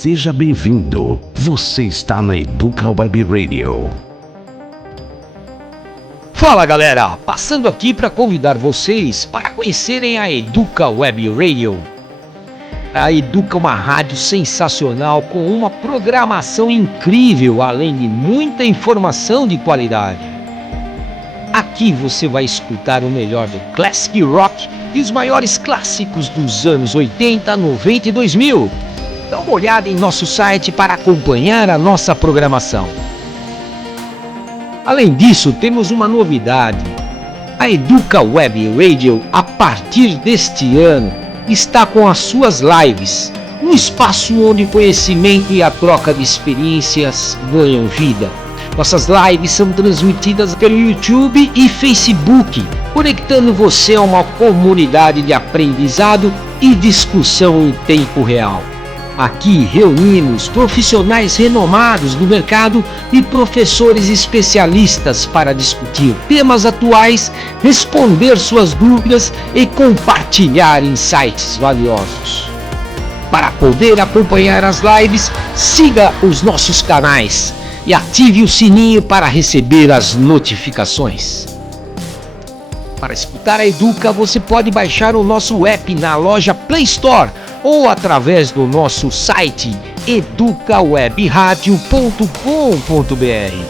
Seja bem-vindo. Você está na Educa Web Radio. Fala galera, passando aqui para convidar vocês para conhecerem a Educa Web Radio. A Educa é uma rádio sensacional com uma programação incrível, além de muita informação de qualidade. Aqui você vai escutar o melhor do classic rock e os maiores clássicos dos anos 80, 90 e 2000. Dá uma olhada em nosso site para acompanhar a nossa programação. Além disso, temos uma novidade. A Educa Web Radio, a partir deste ano, está com as suas lives, um espaço onde o conhecimento e a troca de experiências ganham vida. Nossas lives são transmitidas pelo YouTube e Facebook, conectando você a uma comunidade de aprendizado e discussão em tempo real. Aqui reunimos profissionais renomados do mercado e professores especialistas para discutir temas atuais, responder suas dúvidas e compartilhar insights valiosos. Para poder acompanhar as lives, siga os nossos canais e ative o sininho para receber as notificações. Para escutar a Educa, você pode baixar o nosso app na loja Play Store ou através do nosso site educawebradio.com.br.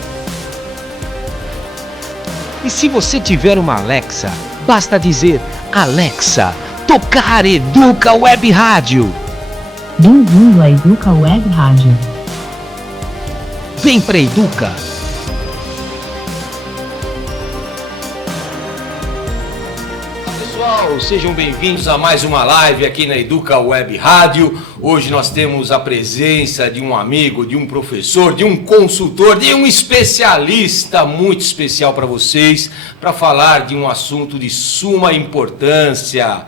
E se você tiver uma Alexa, basta dizer: Alexa, tocar Educa Web Rádio. Bem-vindo à Educa Web Rádio. Vem pra Educa. Pessoal, sejam bem-vindos a mais uma live aqui na Educa Web Rádio. Hoje nós temos a presença de um amigo, de um professor, de um consultor, de um especialista muito especial para vocês, para falar de um assunto de suma importância.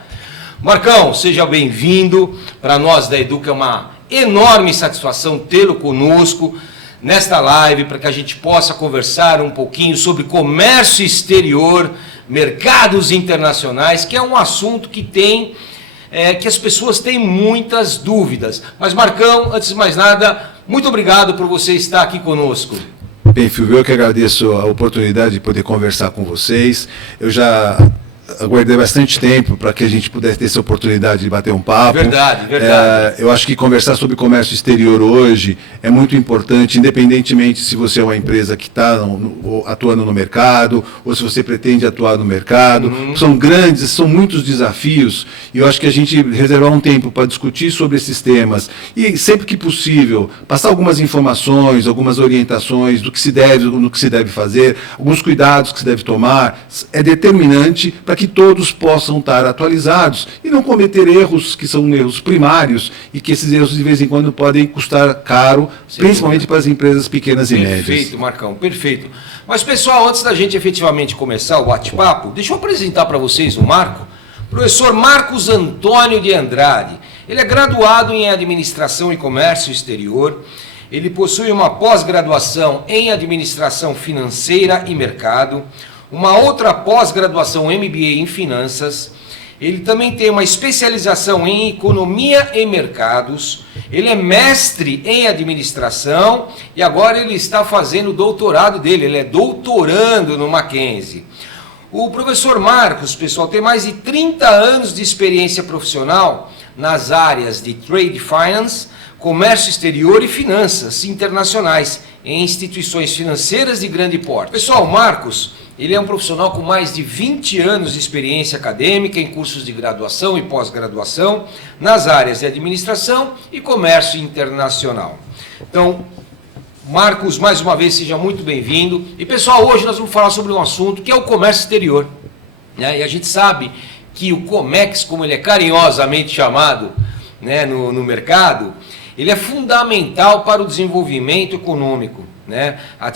Marcão, seja bem-vindo. Para nós da Educa é uma enorme satisfação tê-lo conosco nesta live, para que a gente possa conversar um pouquinho sobre comércio exterior, mercados internacionais, que é um assunto que que as pessoas têm muitas dúvidas. Mas Marcão, antes de mais nada, muito obrigado por você estar aqui conosco. Bem, Fulvio, eu que agradeço a oportunidade de poder conversar com vocês. Eu já aguardei bastante tempo para que a gente pudesse ter essa oportunidade de bater um papo. Verdade. Eu acho que conversar sobre comércio exterior hoje é muito importante, independentemente se você é uma empresa que está atuando no mercado ou se você pretende atuar no mercado. São muitos desafios e eu acho que a gente reservar um tempo para discutir sobre esses temas e, sempre que possível, passar algumas informações, algumas orientações do que se deve fazer, alguns cuidados que se deve tomar, é determinante para que todos possam estar atualizados e não cometer erros que são erros primários e que esses erros de vez em quando podem custar caro, principalmente para as empresas pequenas e médias. Perfeito, Marcão, perfeito. Mas pessoal, antes da gente efetivamente começar o bate-papo, deixa eu apresentar para vocês o Marco, professor Marcos Antônio de Andrade. Ele é graduado em Administração e Comércio Exterior. Ele possui uma pós-graduação em Administração Financeira e Mercado, uma outra pós-graduação MBA em Finanças. Ele também tem uma especialização em Economia e Mercados. Ele é mestre em Administração e agora ele está fazendo o doutorado dele. Ele é doutorando no Mackenzie. O professor Marcos, pessoal, tem mais de 30 anos de experiência profissional nas áreas de Trade Finance, Comércio Exterior e Finanças Internacionais em instituições financeiras de grande porte. Pessoal, Marcos, ele é um profissional com mais de 20 anos de experiência acadêmica em cursos de graduação e pós-graduação nas áreas de administração e comércio internacional. Então, Marcos, mais uma vez, seja muito bem-vindo. E pessoal, hoje nós vamos falar sobre um assunto que é o comércio exterior, né? E a gente sabe que o COMEX, como ele é carinhosamente chamado, né, no mercado, ele é fundamental para o desenvolvimento econômico, né? A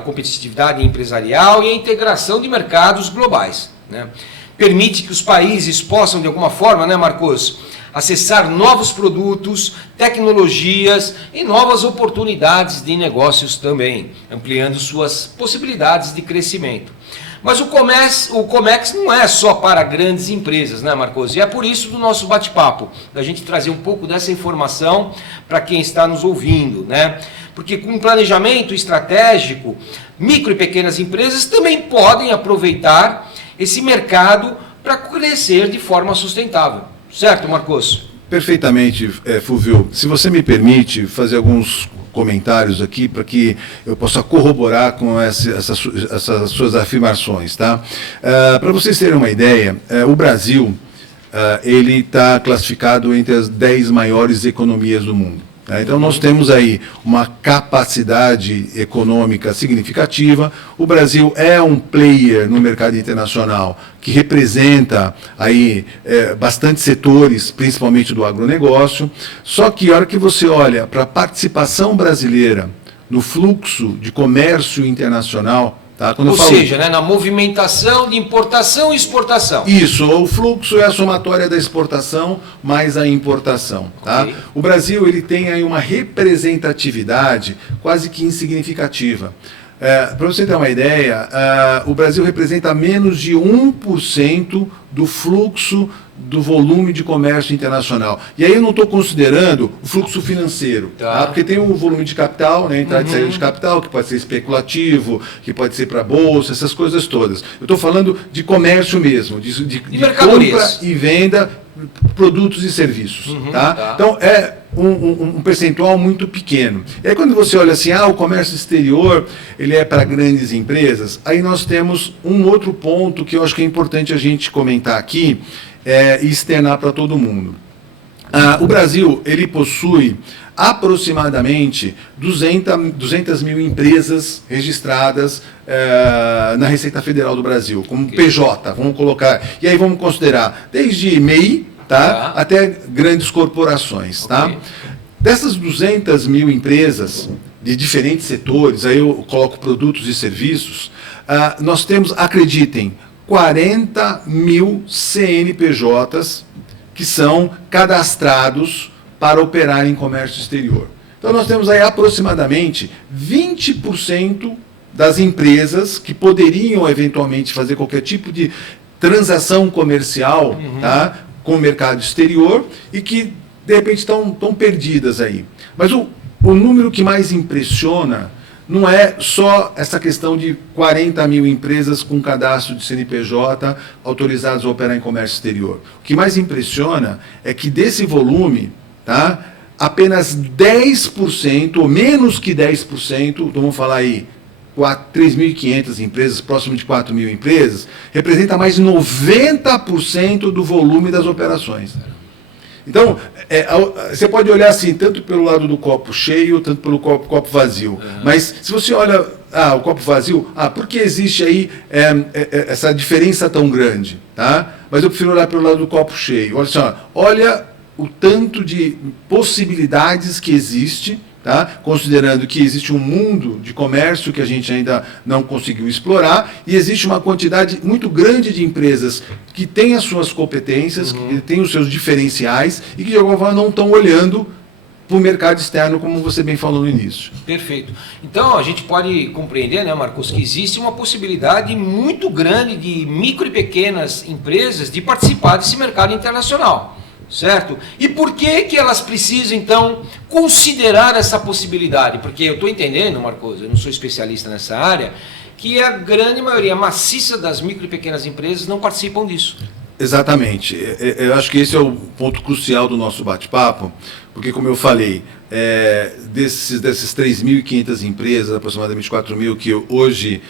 competitividade empresarial e a integração de mercados globais, né? Permite que os países possam, de alguma forma, né, Marcos, acessar novos produtos, tecnologias e novas oportunidades de negócios também, ampliando suas possibilidades de crescimento. Mas o Comex não é só para grandes empresas, né, Marcos? E é por isso do nosso bate-papo, da gente trazer um pouco dessa informação para quem está nos ouvindo, né? Porque com planejamento estratégico, micro e pequenas empresas também podem aproveitar esse mercado para crescer de forma sustentável. Certo, Marcos? Perfeitamente, Fulvio. Se você me permite fazer alguns comentários aqui para que eu possa corroborar com essas suas afirmações, tá? Para vocês terem uma ideia, o Brasil ele está classificado entre as 10 maiores economias do mundo. Então, nós temos aí uma capacidade econômica significativa. O Brasil é um player no mercado internacional que representa aí bastante setores, principalmente do agronegócio. Só que a hora que você olha para a participação brasileira no fluxo de comércio internacional, tá? Ou seja, né, na movimentação de importação e exportação. Isso, o fluxo é a somatória da exportação mais a importação. Tá? Okay. O Brasil ele tem aí uma representatividade quase que insignificativa. Para você ter uma ideia, o Brasil representa menos de 1% do fluxo do volume de comércio internacional. E aí eu não estou considerando o fluxo financeiro, tá? Porque tem o volume de capital, né, entrada e saída de capital, que pode ser especulativo, que pode ser para a bolsa, essas coisas todas. Eu estou falando de comércio mesmo, de compra e venda, produtos e serviços. Tá? Então, é um percentual muito pequeno. E aí, quando você olha assim, o comércio exterior, ele é para grandes empresas, aí nós temos um outro ponto que eu acho que é importante a gente comentar aqui e externar para todo mundo. O Brasil, ele possui aproximadamente 200 mil empresas registradas na Receita Federal do Brasil, como PJ, vamos colocar. E aí vamos considerar desde MEI, até grandes corporações. Tá? Dessas 200 mil empresas de diferentes setores, aí eu coloco produtos e serviços, nós temos, acreditem, 40 mil CNPJs que são cadastrados para operar em comércio exterior. Então, nós temos aí aproximadamente 20% das empresas que poderiam eventualmente fazer qualquer tipo de transação comercial, tá, com o mercado exterior e que, de repente, estão perdidas aí. Mas o número que mais impressiona não é só essa questão de 40 mil empresas com cadastro de CNPJ autorizados a operar em comércio exterior. O que mais impressiona é que desse volume, tá, apenas 10%, ou menos que 10%, então vamos falar aí, 3.500 empresas, próximo de 4 mil empresas, representa mais de 90% do volume das operações. Então, você pode olhar assim, tanto pelo lado do copo cheio, tanto pelo copo vazio. Mas, se você olha o copo vazio, por que existe aí essa diferença tão grande? Tá? Mas eu prefiro olhar pelo lado do copo cheio. Olha só, olha o tanto de possibilidades que existe, tá? Considerando que existe um mundo de comércio que a gente ainda não conseguiu explorar e existe uma quantidade muito grande de empresas que têm as suas competências, que têm os seus diferenciais e que de alguma forma não estão olhando para o mercado externo, como você bem falou no início. Perfeito. Então, a gente pode compreender, né, Marcos, que existe uma possibilidade muito grande de micro e pequenas empresas de participar desse mercado internacional. Certo? E por que elas precisam, então, considerar essa possibilidade? Porque eu estou entendendo, Marcos, eu não sou especialista nessa área, que a grande maioria maciça das micro e pequenas empresas não participam disso. Exatamente. Eu acho que esse é o ponto crucial do nosso bate-papo, porque, como eu falei, dessas 3.500 empresas, aproximadamente 4 mil, que hoje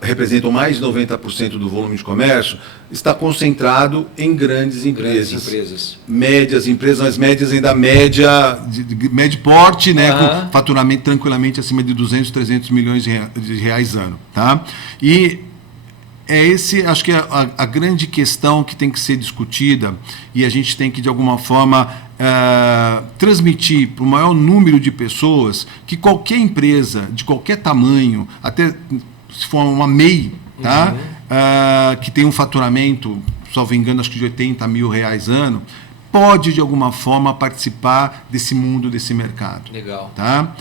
representam mais de 90% do volume de comércio, está concentrado em grandes empresas. Médias empresas, mas médias ainda média, de médio porte, né, com faturamento tranquilamente acima de 200, 300 milhões de reais ano. Tá? E acho que é a grande questão que tem que ser discutida e a gente tem que, de alguma forma, transmitir para o maior número de pessoas que qualquer empresa, de qualquer tamanho, até se for uma MEI, tá? Que tem um faturamento, salvo engano, acho que de 80 mil reais ano, pode, de alguma forma, participar desse mundo, desse mercado. Legal. Tá?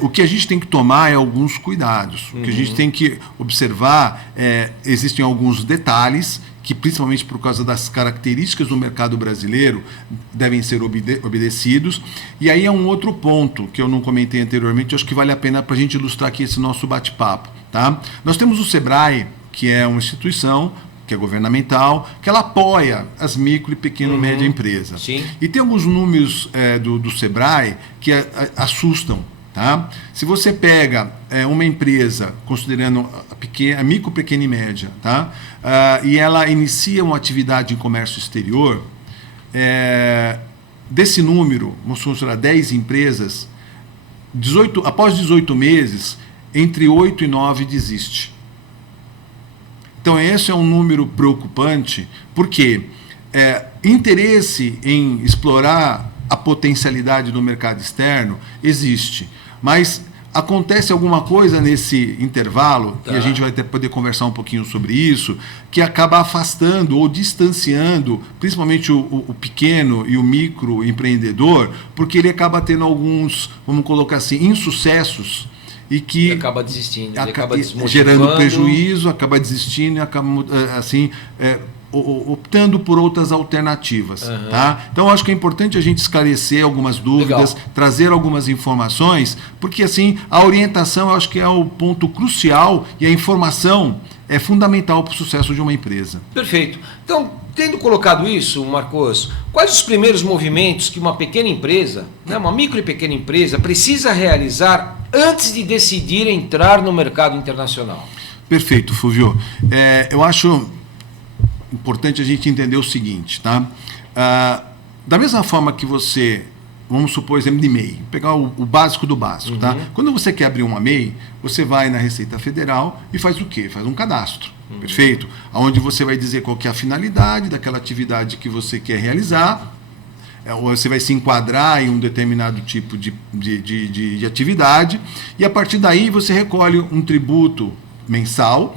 O que a gente tem que tomar é alguns cuidados. O que a gente tem que observar existem alguns detalhes que, principalmente por causa das características do mercado brasileiro, devem ser obedecidos. E aí é um outro ponto que eu não comentei anteriormente, acho que vale a pena para a gente ilustrar aqui esse nosso bate-papo. Tá? Nós temos o SEBRAE, que é uma instituição que é governamental, que ela apoia as micro e pequeno média empresas. Sim. E tem alguns números do SEBRAE que assustam. Tá? Se você pega uma empresa, considerando a micro, pequena e média, tá? E ela inicia uma atividade em comércio exterior, desse número, vamos considerar 10 empresas, após 18 meses, entre 8 e 9 desiste. Então, esse é um número preocupante, porque interesse em explorar a potencialidade do mercado externo existe, mas acontece alguma coisa nesse intervalo, e a gente vai até poder conversar um pouquinho sobre isso, que acaba afastando ou distanciando, principalmente o pequeno e o micro empreendedor, porque ele acaba tendo alguns, vamos colocar assim, insucessos, e que Ele acaba desistindo, ele acaba desmotivando, gerando prejuízo, acaba desistindo e acaba assim optando por outras alternativas. Tá? Então, eu acho que é importante a gente esclarecer algumas dúvidas, Legal. trazer algumas informações, porque assim a orientação eu acho que é o ponto crucial e a informação é fundamental para o sucesso de uma empresa. Perfeito. Então, tendo colocado isso, Marcos, quais os primeiros movimentos que uma pequena empresa, né, uma micro e pequena empresa, precisa realizar antes de decidir entrar no mercado internacional? Perfeito, Fulvio. Eu acho importante a gente entender o seguinte, tá? Da mesma forma que você, vamos supor, exemplo de MEI, pegar o básico do básico, tá? Quando você quer abrir uma MEI, você vai na Receita Federal e faz o quê? Faz um cadastro, perfeito? Onde você vai dizer qual que é a finalidade daquela atividade que você quer realizar, ou você vai se enquadrar em um determinado tipo de atividade, e a partir daí você recolhe um tributo mensal,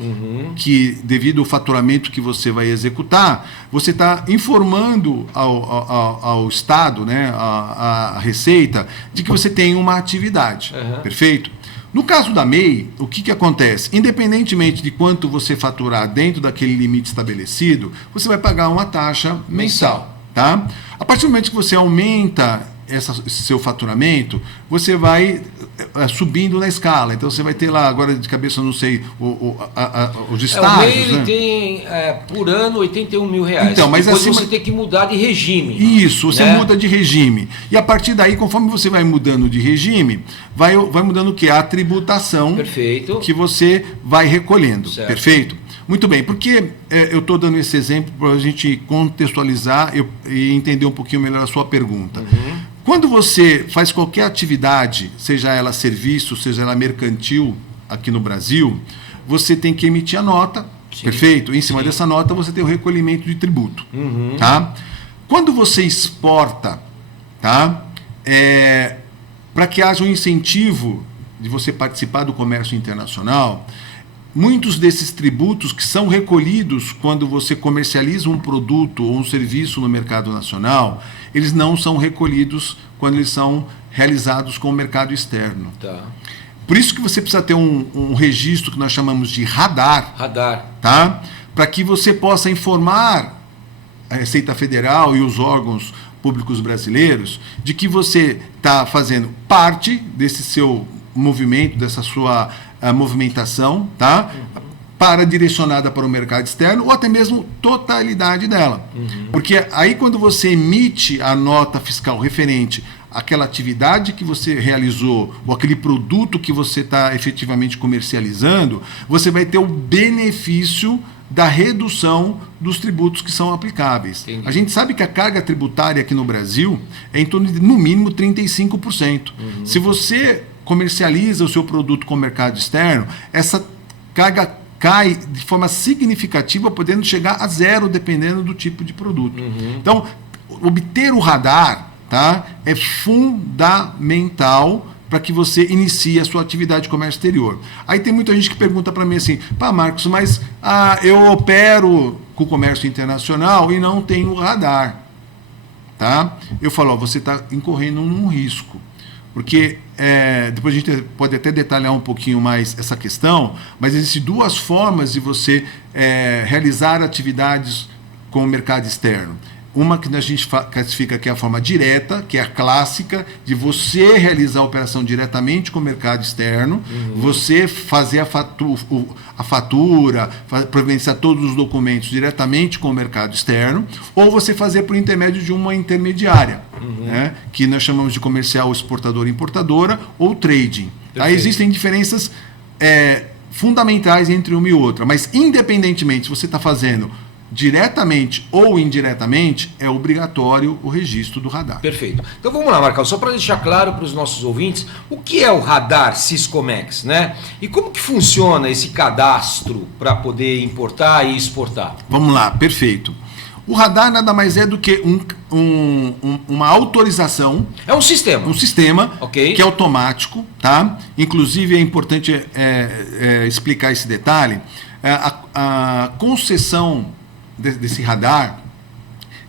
que devido ao faturamento que você vai executar, você está informando ao Estado, né, à Receita, de que você tem uma atividade, perfeito? No caso da MEI, o que acontece? Independentemente de quanto você faturar dentro daquele limite estabelecido, você vai pagar uma taxa mensal, tá? A partir do momento que você aumenta esse seu faturamento, você vai subindo na escala. Então você vai ter lá, agora de cabeça eu não sei, os estágios. O MEI ele né? tem por ano R$81 mil. Então, mas depois acima... você tem que mudar de regime. Isso, você muda de regime. E a partir daí, conforme você vai mudando de regime, vai mudando o quê? A tributação. Perfeito. Que você vai recolhendo. Certo. Perfeito? Muito bem, porque eu estou dando esse exemplo para a gente contextualizar e entender um pouquinho melhor a sua pergunta. Quando você faz qualquer atividade, seja ela serviço, seja ela mercantil aqui no Brasil, você tem que emitir a nota, perfeito? Em cima dessa nota você tem o recolhimento de tributo. Tá? Quando você exporta, tá? Para que haja um incentivo de você participar do comércio internacional, muitos desses tributos que são recolhidos quando você comercializa um produto ou um serviço no mercado nacional, eles não são recolhidos quando eles são realizados com o mercado externo. Tá. Por isso que você precisa ter um registro que nós chamamos de radar. Radar. Tá? Para que você possa informar a Receita Federal e os órgãos públicos brasileiros de que você está fazendo parte desse seu movimento, dessa sua movimentação, tá? Direcionada para o mercado externo, ou até mesmo totalidade dela. Porque aí quando você emite a nota fiscal referente àquela atividade que você realizou, ou aquele produto que você está efetivamente comercializando, você vai ter o benefício da redução dos tributos que são aplicáveis. Entendi. A gente sabe que a carga tributária aqui no Brasil é em torno de, no mínimo, 35%. Se você comercializa o seu produto com o mercado externo, essa carga cai de forma significativa, podendo chegar a zero, dependendo do tipo de produto. Então, obter o radar, tá, é fundamental para que você inicie a sua atividade de comércio exterior. Aí tem muita gente que pergunta para mim assim, Marcos, mas eu opero com o comércio internacional e não tenho radar. tá? Eu falo, ó, você está incorrendo num risco. Porque depois a gente pode até detalhar um pouquinho mais essa questão, mas existem duas formas de você realizar atividades com o mercado externo. Uma que a gente classifica que é a forma direta, que é a clássica, de você realizar a operação diretamente com o mercado externo, você fazer a fatura, providenciar todos os documentos diretamente com o mercado externo, ou você fazer por intermédio de uma intermediária, né, que nós chamamos de comercial, exportadora, importadora, ou trading. Tá? Existem diferenças fundamentais entre uma e outra, mas independentemente se você está fazendo diretamente ou indiretamente, é obrigatório o registro do radar. Perfeito. Então vamos lá, Marcão, só para deixar claro para os nossos ouvintes, o que é o radar Siscomex, né? E como que funciona esse cadastro para poder importar e exportar? Vamos lá, perfeito. O radar nada mais é do que uma autorização. É um sistema. Um sistema Ok. que é automático, tá? Inclusive é importante explicar esse detalhe. A concessão desse radar,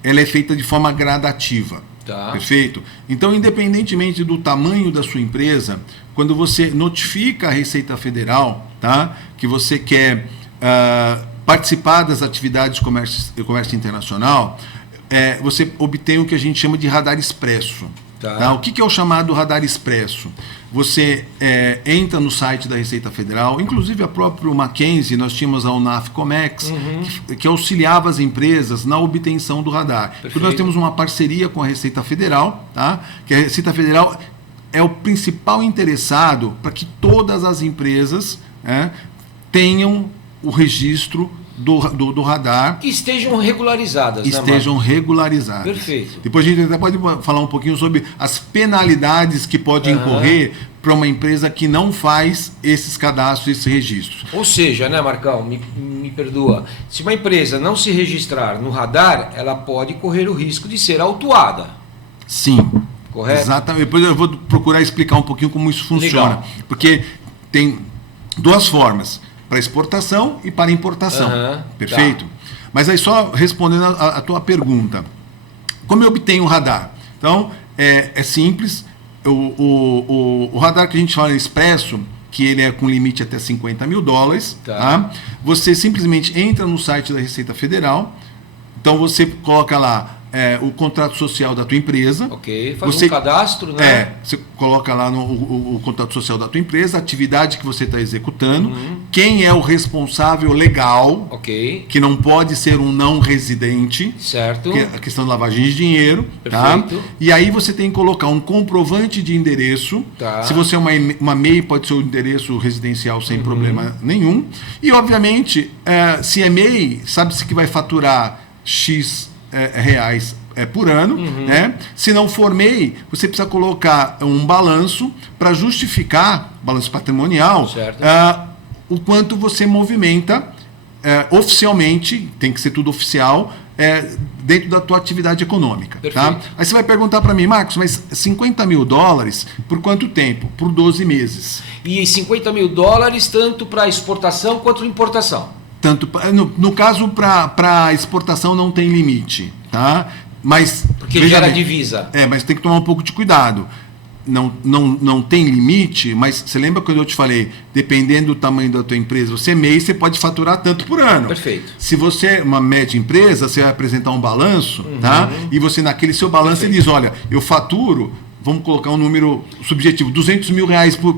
ela é feita de forma gradativa. Tá. Perfeito? Então, independentemente do tamanho da sua empresa, quando você notifica a Receita Federal, tá, que você quer participar das atividades de comércio internacional, você obtém o que a gente chama de radar expresso. Tá? O que é o chamado radar expresso? Você entra no site da Receita Federal, inclusive a própria Mackenzie, nós tínhamos a UNAF-Comex, que auxiliava as empresas na obtenção do radar. Porque nós temos uma parceria com a Receita Federal, tá? Que a Receita Federal é o principal interessado para que todas as empresas tenham o registro do radar. Que estejam regularizadas. Estejam regularizadas. Perfeito. Depois a gente até pode falar um pouquinho sobre as penalidades que pode incorrer para uma empresa que não faz esses cadastros, esses registros. Ou seja, né, Marcão, me perdoa, se uma empresa não se registrar no radar, ela pode correr o risco de ser autuada. Sim. Correto? Exatamente. Depois eu vou procurar explicar um pouquinho como isso funciona. Legal. Porque tem duas formas, para exportação e para importação. Perfeito? Tá. Mas aí só respondendo a tua pergunta. Como eu obtenho o radar? Então, é simples. O radar que a gente fala expresso, que ele é com limite até $50 mil, tá? Você simplesmente entra no site da Receita Federal, então você coloca lá o contrato social da tua empresa. Ok, faz um cadastro, né? Você coloca lá o contrato social da tua empresa, a atividade que você está executando, quem é o responsável legal, que não pode ser um não residente, certo? Que é a questão da lavagem de dinheiro, tá? E aí você tem que colocar um comprovante de endereço, se você é uma MEI, pode ser o endereço residencial sem problema nenhum, e obviamente, se é MEI, sabe-se que vai faturar X reais por ano, né? Se não for MEI, você precisa colocar um balanço para justificar, balanço patrimonial, o quanto você movimenta oficialmente, tem que ser tudo oficial, dentro da tua atividade econômica. Tá? Aí você vai perguntar para mim, Marcos, mas $50 mil por quanto tempo? Por 12 meses. E $50 mil tanto para exportação quanto importação? Tanto, no caso, para exportação não tem limite, tá? Mas, porque gera divisa. Mas tem que tomar um pouco de cuidado. Não tem limite, mas você lembra quando eu te falei, dependendo do tamanho da tua empresa, você MEI, você pode faturar tanto por ano. Perfeito. Se você é uma média empresa, você vai apresentar um balanço, tá? E você naquele seu balanço você diz, olha, eu faturo, vamos colocar um número subjetivo, $200 mil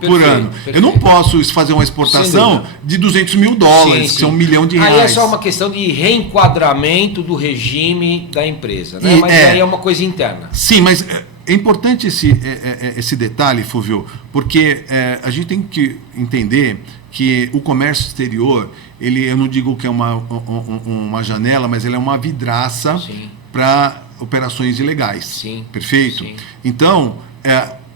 por ano. Eu não posso fazer uma exportação de $200 mil, que são $1 milhão. Aí é só uma questão de reenquadramento do regime da empresa, né? Mas aí é uma coisa interna. Sim, mas é importante esse detalhe, Fulvio, porque a gente tem que entender que o comércio exterior, eu não digo que é uma janela, mas ele é uma vidraça para operações ilegais. Sim. Perfeito? Sim. Então,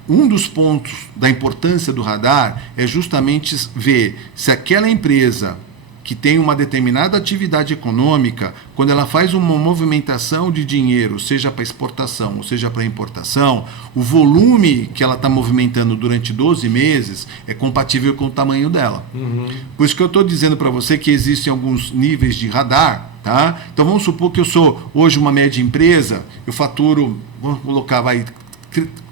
um dos pontos da importância do radar é justamente ver se aquela empresa que tem uma determinada atividade econômica, quando ela faz uma movimentação de dinheiro, seja para exportação ou seja para importação, o volume que ela está movimentando durante 12 meses é compatível com o tamanho dela. Por isso que eu estou dizendo para você que existem alguns níveis de radar, Tá? Então vamos supor que eu sou hoje uma média empresa, eu faturo, vamos colocar, vai,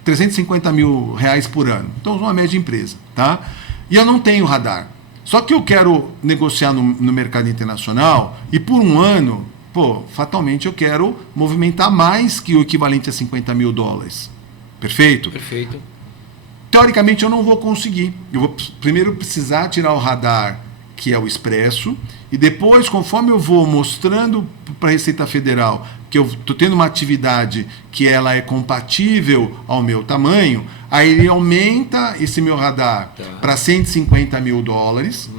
350 mil reais por ano. Então, uma média empresa. Tá? E eu não tenho radar. Só que eu quero negociar no mercado internacional e por um ano, fatalmente eu quero movimentar mais que o equivalente a 50 mil dólares. Perfeito? Perfeito. Teoricamente eu não vou conseguir. Eu vou primeiro precisar tirar o radar, que é o expresso, e depois, conforme eu vou mostrando para a Receita Federal que eu estou tendo uma atividade que ela é compatível ao meu tamanho, aí ele aumenta esse meu radar para 150 mil dólares,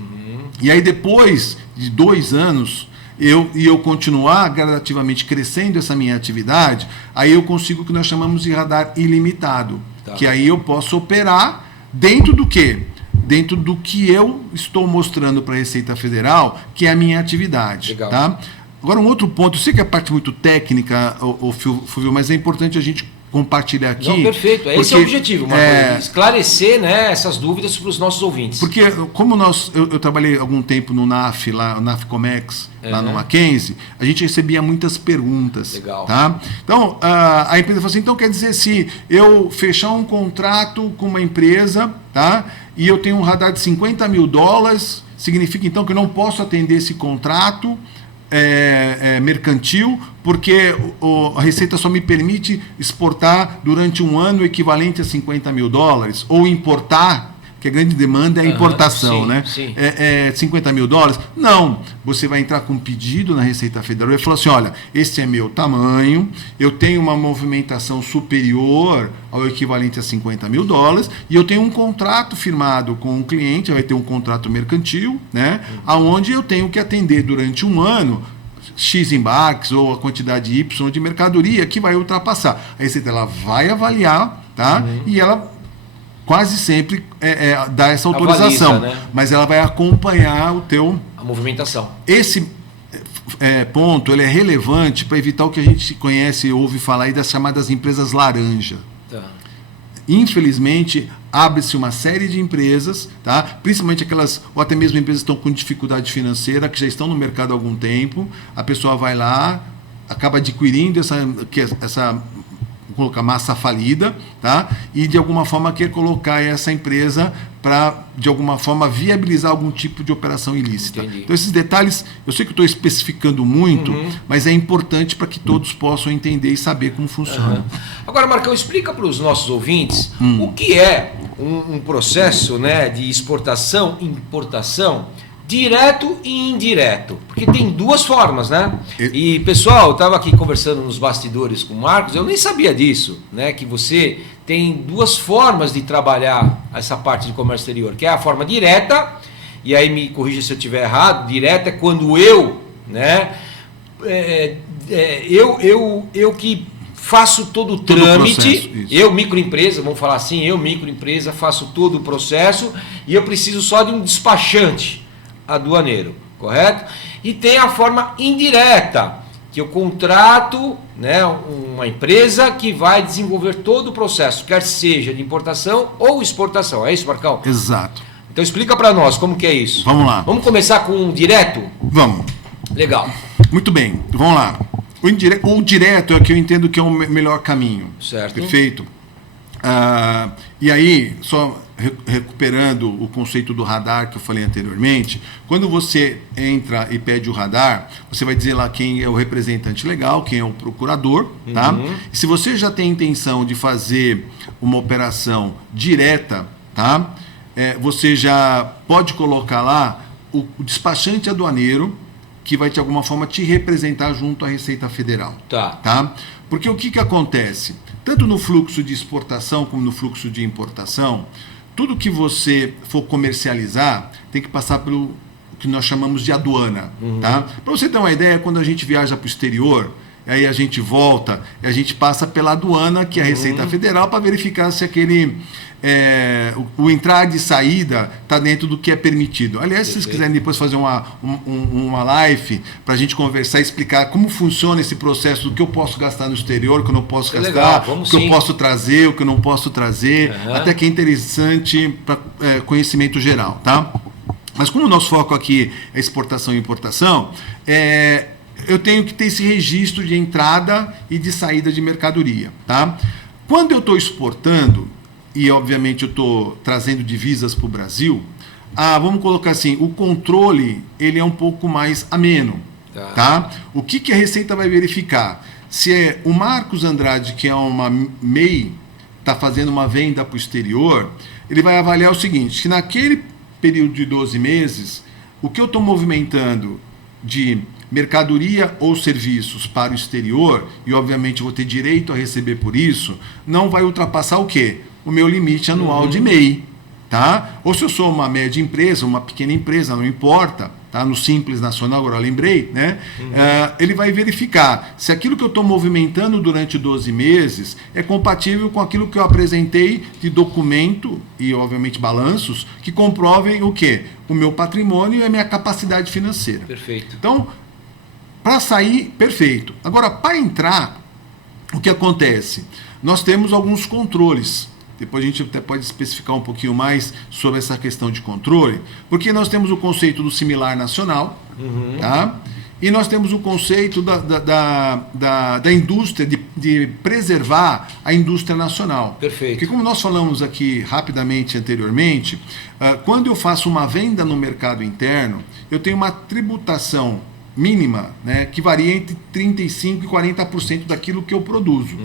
e aí depois de 2 anos, eu continuar gradativamente crescendo essa minha atividade, aí eu consigo o que nós chamamos de radar ilimitado, que aí eu posso operar dentro do quê? Dentro do que eu estou mostrando para a Receita Federal, que é a minha atividade. Legal. Tá? Agora, um outro ponto, eu sei que é parte muito técnica, Fulvio, mas é importante a gente compartilhar aqui. Não, perfeito. Esse porque, é o objetivo, Marco, esclarecer, né, essas dúvidas para os nossos ouvintes. Porque, como eu trabalhei algum tempo no NAF, lá, o NAF Comex, lá no Mackenzie, a gente recebia muitas perguntas. Legal. Tá? Então, a empresa falou assim, então quer dizer, se eu fechar um contrato com uma empresa, tá, e eu tenho um radar de 50 mil dólares, significa então que eu não posso atender esse contrato mercantil, porque a Receita só me permite exportar durante um ano o equivalente a 50 mil dólares, ou importar, que a grande demanda é a importação, sim, né? Sim. 50 mil dólares? Não. Você vai entrar com um pedido na Receita Federal e falar assim, olha, esse é meu tamanho, eu tenho uma movimentação superior ao equivalente a 50 mil dólares e eu tenho um contrato firmado com um cliente, vai ter um contrato mercantil, né? Onde eu tenho que atender durante um ano X embarques ou a quantidade Y de mercadoria que vai ultrapassar. A Receita ela vai avaliar, tá? E ela quase sempre dá essa autorização, avaliza, né? Mas ela vai acompanhar a movimentação. Esse ponto ele é relevante para evitar o que a gente conhece e ouve falar aí das chamadas empresas laranja. Tá. Infelizmente, abre-se uma série de empresas, tá? Principalmente aquelas, ou até mesmo empresas que estão com dificuldade financeira, que já estão no mercado há algum tempo, a pessoa vai lá, acaba adquirindo essa vou colocar massa falida, tá? E de alguma forma quer colocar essa empresa para, de alguma forma, viabilizar algum tipo de operação ilícita. Entendi. Então, esses detalhes, eu sei que eu estou especificando muito, mas é importante para que todos possam entender e saber como funciona. Agora, Marcão, explica para os nossos ouvintes o que é um processo, né, de exportação e importação direto e indireto, porque tem duas formas, né? E pessoal, eu estava aqui conversando nos bastidores com o Marcos, eu nem sabia disso, né? Que você tem duas formas de trabalhar essa parte de comércio exterior, que é a forma direta, e aí me corrija se eu estiver errado, direta é quando eu, né? Eu que faço todo o trâmite, eu microempresa, vamos falar assim, eu microempresa faço todo o processo e eu preciso só de um despachante aduaneiro, correto? E tem a forma indireta, que eu contrato, né, uma empresa que vai desenvolver todo o processo, quer seja de importação ou exportação. É isso, Marcão? Exato. Então explica para nós como que é isso. Vamos lá. Vamos começar com um direto? Vamos. Legal. Muito bem, vamos lá. O direto é o que eu entendo que é o melhor caminho. Certo. Perfeito? E aí, só recuperando o conceito do radar que eu falei anteriormente, quando você entra e pede o radar, você vai dizer lá quem é o representante legal, quem é o procurador, tá? E se você já tem intenção de fazer uma operação direta, tá? Você já pode colocar lá o despachante aduaneiro, que vai de alguma forma te representar junto à Receita Federal. Tá? Porque o que acontece? Tanto no fluxo de exportação como no fluxo de importação, tudo que você for comercializar tem que passar pelo que nós chamamos de aduana. Tá? Para você ter uma ideia, quando a gente viaja para o exterior, aí a gente volta, e a gente passa pela aduana, que é a Receita Federal, para verificar se aquele o entrada e saída está dentro do que é permitido. Aliás, se vocês quiserem depois fazer uma live para a gente conversar e explicar como funciona esse processo do que eu posso gastar no exterior, o que eu não posso gastar, o que eu posso trazer, o que eu não posso trazer, até que é interessante para conhecimento geral, tá? Mas como o nosso foco aqui é exportação e importação, eu tenho que ter esse registro de entrada e de saída de mercadoria, tá? Quando eu estou exportando, e obviamente eu estou trazendo divisas para o Brasil, vamos colocar assim, o controle ele é um pouco mais ameno, tá? O que a Receita vai verificar? Se é o Marcos Andrade, que é uma MEI, está fazendo uma venda para o exterior, ele vai avaliar o seguinte, que naquele período de 12 meses, o que eu estou movimentando de mercadoria ou serviços para o exterior, e obviamente vou ter direito a receber por isso, não vai ultrapassar o quê? O meu limite anual de MEI, tá? Ou se eu sou uma média empresa, uma pequena empresa, não importa, tá? No Simples Nacional, agora eu lembrei, né? Ele vai verificar se aquilo que eu estou movimentando durante 12 meses é compatível com aquilo que eu apresentei de documento e, obviamente, balanços que comprovem o quê? O meu patrimônio e a minha capacidade financeira. Perfeito. Então, para sair, perfeito. Agora, para entrar, o que acontece? Nós temos alguns controles. Depois a gente até pode especificar um pouquinho mais sobre essa questão de controle, porque nós temos o conceito do similar nacional, tá? E nós temos o conceito da indústria, de preservar a indústria nacional. Perfeito. Porque como nós falamos aqui rapidamente anteriormente, quando eu faço uma venda no mercado interno, eu tenho uma tributação mínima, né, que varia entre 35% e 40% daquilo que eu produzo.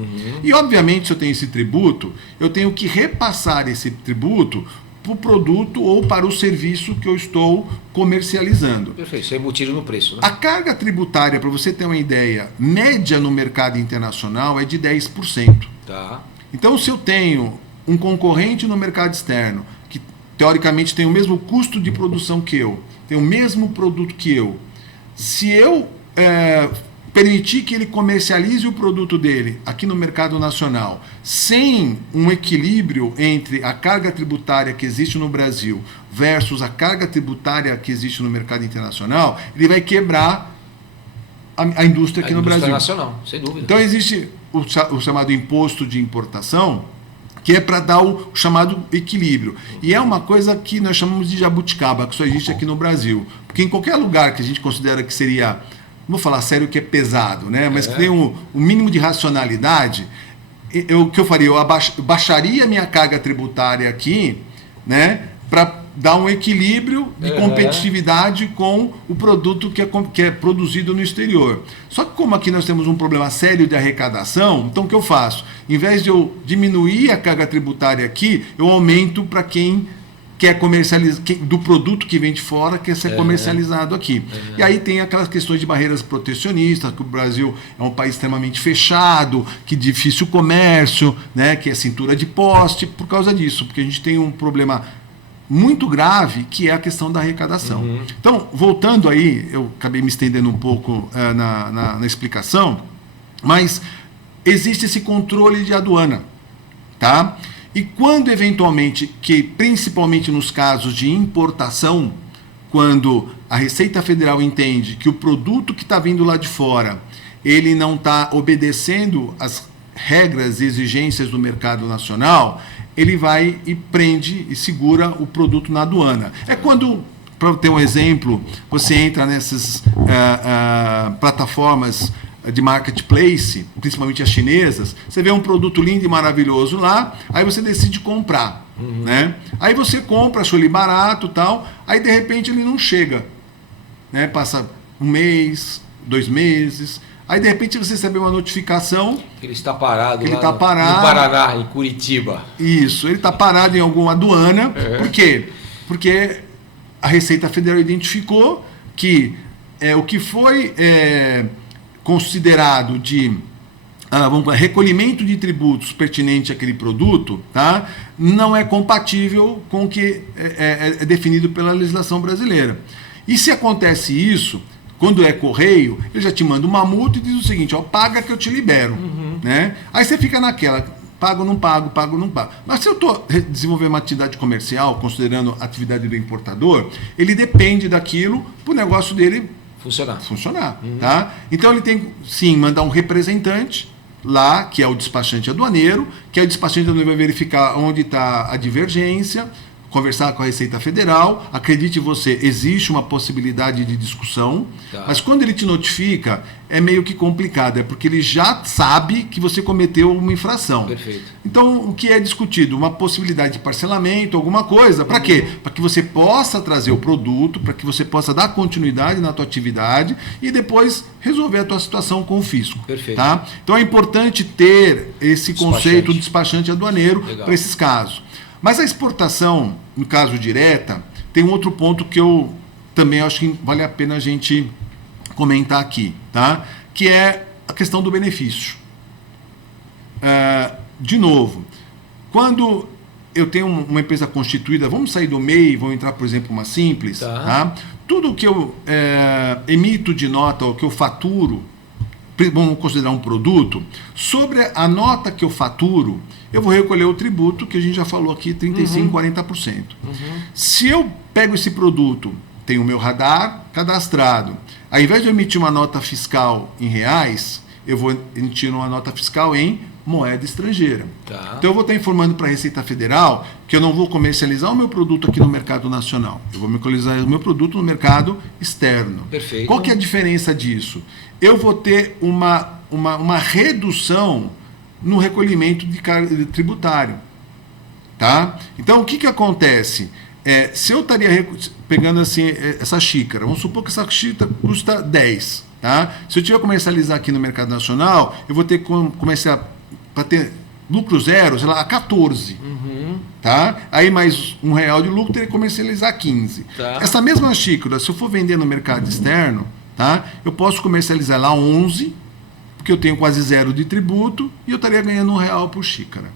E, obviamente, se eu tenho esse tributo, eu tenho que repassar esse tributo para o produto ou para o serviço que eu estou comercializando. Perfeito, isso é embutido no preço, né? A carga tributária, para você ter uma ideia, média no mercado internacional é de 10%. Tá. Então, se eu tenho um concorrente no mercado externo, que teoricamente tem o mesmo custo de produção que eu, tem o mesmo produto que eu, se eu permitir que ele comercialize o produto dele aqui no mercado nacional, sem um equilíbrio entre a carga tributária que existe no Brasil versus a carga tributária que existe no mercado internacional, ele vai quebrar a indústria aqui no Brasil. Nacional, sem dúvida. Então existe o chamado imposto de importação, que é para dar o chamado equilíbrio. E é uma coisa que nós chamamos de jabuticaba, que só existe aqui no Brasil. Porque em qualquer lugar que a gente considera que seria, não vou falar sério que é pesado, né? Mas que tem um mínimo de racionalidade, o que eu faria? Eu baixaria a minha carga tributária aqui, né? Para dar um equilíbrio de competitividade com o produto que é produzido no exterior. Só que como aqui nós temos um problema sério de arrecadação, então o que eu faço? Em vez de eu diminuir a carga tributária aqui, eu aumento para quem quer comercializar, do produto que vem de fora, quer ser comercializado aqui. E aí tem aquelas questões de barreiras protecionistas, que o Brasil é um país extremamente fechado, que difícil comércio, né, que é cintura de poste, por causa disso, porque a gente tem um problema muito grave, que é a questão da arrecadação. Então, voltando aí, eu acabei me estendendo um pouco na explicação, mas existe esse controle de aduana, tá? E quando eventualmente, principalmente nos casos de importação, quando a Receita Federal entende que o produto que está vindo lá de fora, ele não está obedecendo às regras e exigências do mercado nacional, ele vai e prende e segura o produto na aduana. É quando, para ter um exemplo, você entra nessas plataformas de marketplace, principalmente as chinesas, você vê um produto lindo e maravilhoso lá, aí você decide comprar, né? Aí você compra, achou ele barato, tal, aí de repente ele não chega, né? Passa um mês, 2 meses, aí de repente você recebe uma notificação que ele está parado que lá ele está parado, no Paraná, em Curitiba. Isso, ele está parado em alguma aduana. Por quê? Porque a Receita Federal identificou que o que foi considerado de recolhimento de tributos pertinente àquele produto, tá, não é compatível com o que é definido pela legislação brasileira. E se acontece isso, quando é correio, ele já te manda uma multa e diz o seguinte, ó, paga que eu te libero. Né? Aí você fica naquela, pago, não pago, pago, não pago. Mas se eu estou desenvolvendo uma atividade comercial, considerando a atividade do importador, ele depende daquilo para o negócio dele funcionar. Tá? Então ele tem, sim, mandar um representante lá, que é o despachante aduaneiro, que é o despachante aduaneiro vai verificar onde está a divergência, conversar com a Receita Federal. Acredite você, existe uma possibilidade de discussão, mas quando ele te notifica, é meio que complicado, é porque ele já sabe que você cometeu uma infração. Perfeito. Então, o que é discutido? Uma possibilidade de parcelamento, alguma coisa. Para quê? Para que você possa trazer o produto, para que você possa dar continuidade na tua atividade e depois resolver a tua situação com o fisco. Perfeito. Tá? Então, é importante ter esse conceito de despachante aduaneiro para esses casos. Mas a exportação, no caso direta, tem um outro ponto que eu também acho que vale a pena a gente comentar aqui, tá? Que é a questão do benefício. De novo, quando eu tenho uma empresa constituída, vamos sair do MEI, vamos entrar, por exemplo, uma simples, tá? Tudo que eu emito de nota, ou que eu faturo, vamos considerar um produto, sobre a nota que eu faturo, eu vou recolher o tributo, que a gente já falou aqui, 35%, 40%. Se eu pego esse produto, tenho o meu radar cadastrado, ao invés de eu emitir uma nota fiscal em reais, eu vou emitir uma nota fiscal em moeda estrangeira. Então eu vou estar informando para a Receita Federal que eu não vou comercializar o meu produto aqui no mercado nacional. Eu vou comercializar o meu produto no mercado externo. Perfeito. Qual que é a diferença disso? Eu vou ter uma redução no recolhimento de carga tributário. Tá? Então o que acontece? Se eu estaria pegando assim, essa xícara, vamos supor que essa xícara custa 10. Tá? Se eu tiver comercializar aqui no mercado nacional, eu vou ter que começar para ter lucro zero, sei lá, a 14. Tá? Aí mais R$1 de lucro, teria que comercializar 15. Tá. Essa mesma xícara, se eu for vender no mercado externo, tá? Eu posso comercializar lá 11, porque eu tenho quase zero de tributo, e eu estaria ganhando R$1 por xícara.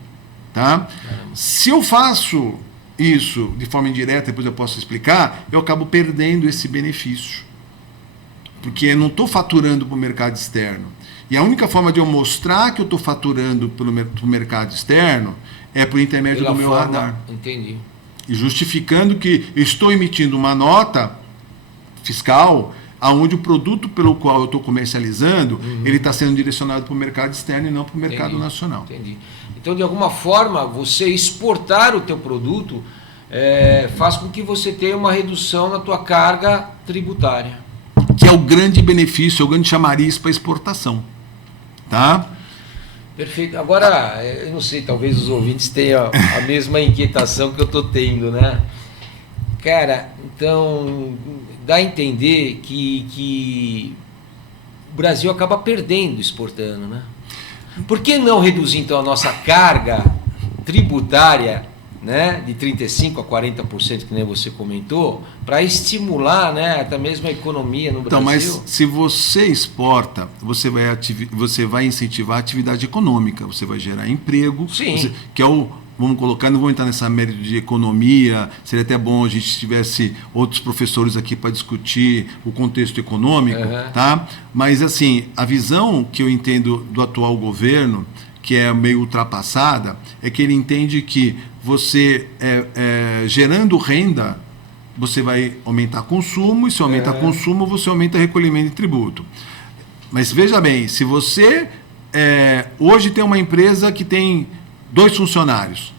Tá? Se eu faço isso de forma indireta, depois eu posso explicar, eu acabo perdendo esse benefício. Porque eu não estou faturando para o mercado externo. E a única forma de eu mostrar que eu estou faturando para o mercado externo é por intermédio do meu radar. Entendi. E justificando que eu estou emitindo uma nota fiscal onde o produto pelo qual eu estou comercializando, ele está sendo direcionado para o mercado externo e não para o mercado nacional. Entendi. Então, de alguma forma, você exportar o teu produto faz com que você tenha uma redução na tua carga tributária. Que é o grande benefício, é o grande chamariz para exportação. Tá? Perfeito. Agora, eu não sei, talvez os ouvintes tenham a mesma inquietação que eu estou tendo, né? Cara, então, dá a entender que o Brasil acaba perdendo exportando, né? Por que não reduzir, então, a nossa carga tributária, né, de 35% a 40%, que nem você comentou, para estimular, né, até mesmo a economia no Brasil? Então, mas se você exporta, você vai incentivar a atividade econômica, você vai gerar emprego. Sim. Que é vamos colocar, não vou entrar nessa mérito de economia, seria até bom a gente tivesse outros professores aqui para discutir o contexto econômico, tá? Mas, assim, a visão que eu entendo do atual governo, que é meio ultrapassada, é que ele entende que você, gerando renda, você vai aumentar consumo, e se aumenta consumo, você aumenta recolhimento de tributo. Mas veja bem, se você hoje tem uma empresa que tem 2 funcionários,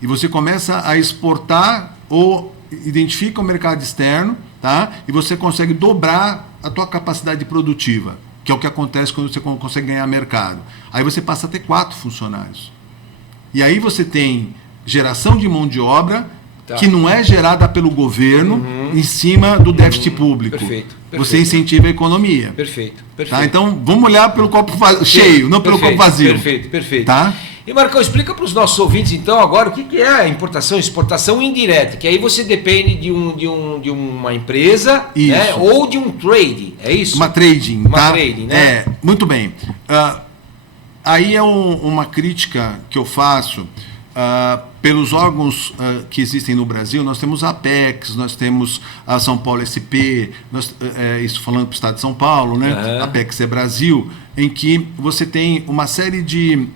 e você começa a exportar ou identifica o mercado externo, tá? E você consegue dobrar a tua capacidade produtiva, que é o que acontece quando você consegue ganhar mercado. Aí você passa a ter 4 funcionários. E aí você tem geração de mão de obra que não é gerada pelo governo em cima do déficit público. Perfeito. Você incentiva a economia. Perfeito. Tá? Então, vamos olhar pelo copo cheio, não pelo copo vazio. Perfeito. Tá? E, Marcão, explica para os nossos ouvintes, então, agora, o que é a importação e exportação indireta, que aí você depende de uma empresa, né, ou de um trade, é isso? Uma trading, Uma tá? trading, né? Muito bem. Aí é uma crítica que eu faço pelos órgãos que existem no Brasil. Nós temos a Apex, nós temos a São Paulo SP, isso falando para o estado de São Paulo, né? A Apex é Brasil, em que você tem uma série de,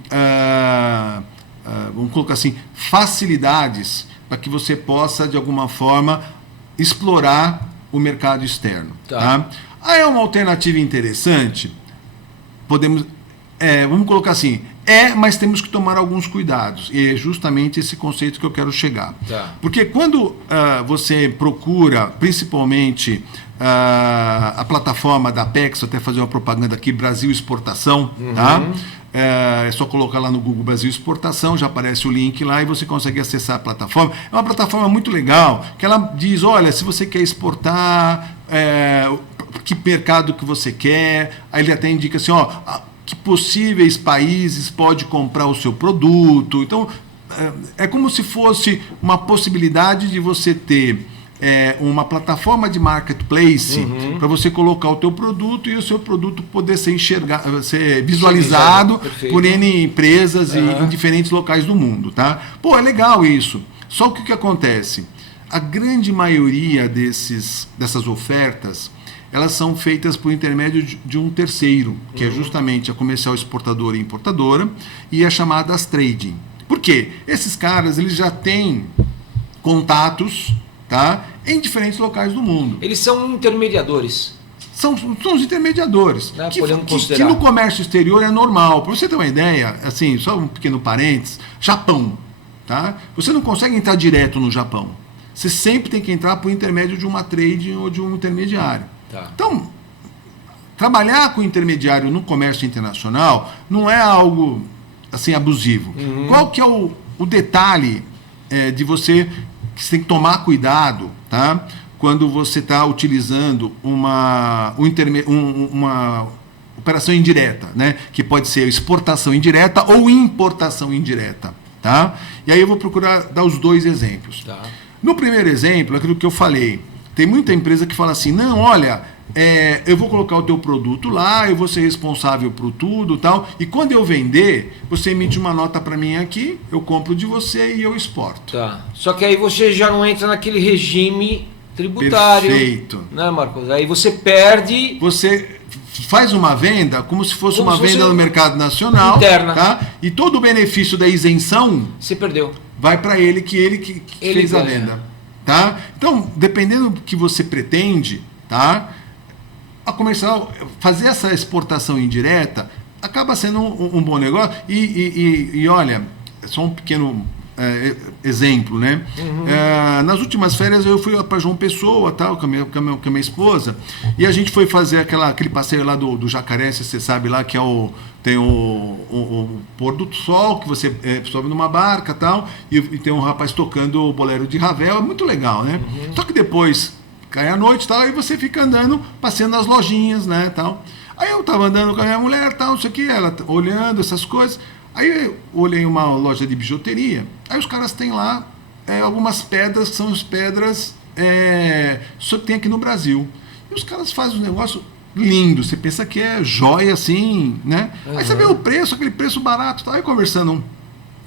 vamos colocar assim, facilidades para que você possa, de alguma forma, explorar o mercado externo. Tá? Aí é uma alternativa interessante, vamos colocar assim, mas temos que tomar alguns cuidados. E é justamente esse conceito que eu quero chegar. Tá. Porque quando você procura, principalmente, a plataforma da Apex, até fazer uma propaganda aqui, Brasil Exportação, tá? É só colocar lá no Google Brasil Exportação, já aparece o link lá e você consegue acessar a plataforma. É uma plataforma muito legal, que ela diz, olha, se você quer exportar, que mercado que você quer, aí ele até indica assim, que possíveis países pode comprar o seu produto. Então, é como se fosse uma possibilidade de você ter uma plataforma de marketplace para você colocar o teu produto e o seu produto poder ser ser visualizado por N empresas e em diferentes locais do mundo, tá? Pô, é legal isso. Só que o que acontece? A grande maioria dessas ofertas, elas são feitas por intermédio de um terceiro, que é justamente a comercial exportadora e importadora, e as chamadas trading. Por quê? Esses caras, eles já têm contatos, tá, em diferentes locais do mundo. Eles são intermediadores. São os intermediadores, Né? que no comércio exterior é normal. Para você ter uma ideia, assim, só um pequeno parênteses, Japão. Tá? Você não consegue entrar direto no Japão. Você sempre tem que entrar por intermédio de uma trading ou de um intermediário. Tá. Então, trabalhar com intermediário no comércio internacional não é algo assim abusivo. Qual que é o detalhe de você que você tem que tomar cuidado, tá? Quando você está utilizando uma operação indireta, né? Que pode ser exportação indireta ou importação indireta, tá? E aí eu vou procurar dar os dois exemplos. Tá. No primeiro exemplo, aquilo que eu falei, tem muita empresa que fala assim, não, olha, eu vou colocar o teu produto lá, eu vou ser responsável por tudo, tal, e quando eu vender, você emite uma nota para mim aqui, eu compro de você e eu exporto. Tá. Só que aí você já não entra naquele regime tributário. Perfeito. Né, Marcos? Aí você perde... Você faz uma venda como se fosse Como uma se fosse venda no mercado nacional, interna. tá? E todo o benefício da isenção Você perdeu. vai para ele que Ele fez a ganha. venda, tá? Então, dependendo do que você pretende, tá? A comercial fazer essa exportação indireta acaba sendo um bom negócio e olha, só um pequeno exemplo, né? Nas últimas férias eu fui para João Pessoa, tal, com a minha esposa, e a gente foi fazer aquele passeio lá do Jacaré, se você sabe lá, que tem o pôr do sol, que você sobe numa barca, tal, e tem um rapaz tocando o bolero de Ravel, é muito legal, né? Só que depois cai a noite, tal, e você fica andando, passeando nas lojinhas, né, tal. Aí eu tava andando com a minha mulher, tal, não sei o que, ela olhando essas coisas. Aí eu olhei uma loja de bijuteria, aí os caras têm lá algumas pedras, que são as pedras só que tem aqui no Brasil. E os caras fazem um negócio lindo, você pensa que é joia assim, né? Aí você vê o preço, aquele preço barato, tal. Aí conversando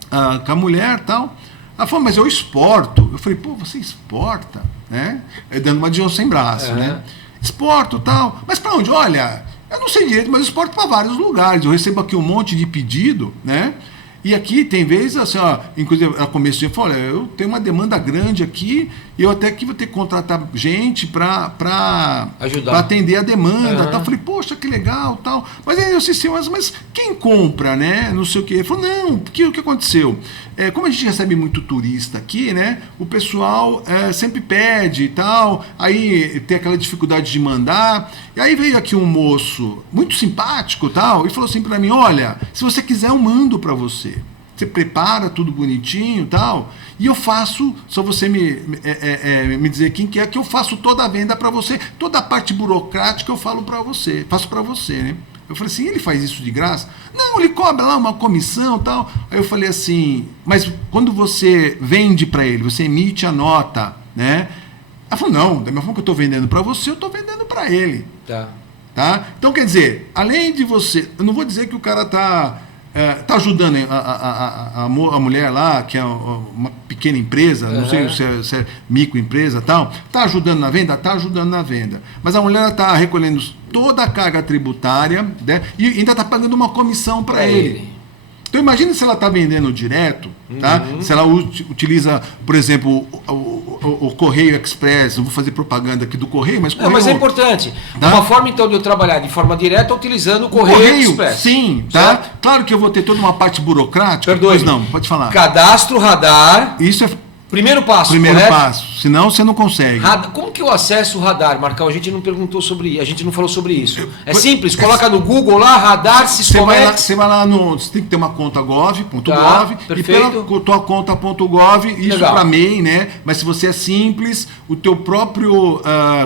com a mulher, tal. Ela falou, mas eu exporto. Eu falei, pô, você exporta, né? Dando uma de sem braço, né? Exporto, tal. Mas para onde? Olha, eu não sei direito, mas eu exporto para vários lugares. Eu recebo aqui um monte de pedido, né? E aqui tem vezes, assim, inclusive ela começou e falou, olha, eu tenho uma demanda grande aqui e eu até que vou ter que contratar gente para atender a demanda. Tal. Eu falei, poxa, que legal, tal. Mas aí eu disse assim, mas quem compra, né? Não sei o quê. Ele falou, não, porque o que aconteceu? Como a gente recebe muito turista aqui, né? O pessoal sempre pede e tal, aí tem aquela dificuldade de mandar. E aí veio aqui um moço muito simpático tal, e falou assim para mim, olha, se você quiser eu mando para você. Você prepara tudo bonitinho e tal, e eu faço, só você me dizer quem que é, que eu faço toda a venda para você, toda a parte burocrática eu faço para você, né? Eu falei assim, ele faz isso de graça? Não, ele cobra lá uma comissão e tal. Aí eu falei assim, mas quando você vende para ele, você emite a nota, né? Ela falou, não, da mesma forma que eu estou vendendo para você, eu estou vendendo para ele. Tá? Então, quer dizer, além de você... Eu não vou dizer que o cara tá ajudando a mulher lá, que é uma pequena empresa, não sei se é microempresa e tal, está ajudando na venda? Está ajudando na venda. Mas a mulher está recolhendo toda a carga tributária, né, e ainda está pagando uma comissão para ele. Então imagina se ela está vendendo direto, tá? Se ela utiliza, por exemplo, o Correio Express, eu vou fazer propaganda aqui do Correio, mas Correio... Não, mas é importante. Tá? Uma forma, então, de eu trabalhar de forma direta utilizando o Correio Express. Sim, tá? Certo? Claro que eu vou ter toda uma parte burocrática. Perdoe. Pois não, pode falar. Cadastro radar. Isso é Primeiro passo, primeiro correto? passo, senão você não consegue. Como que eu acesso o radar, Marcão? A gente não perguntou sobre, a gente não falou sobre isso. É simples, coloca no Google lá, radar, Siscomex. Você vai lá no. Você tem que ter uma conta gov.gov Tá, e perfeito. pela tua conta.gov, isso Legal. para MEI, né? Mas se você é simples, o teu próprio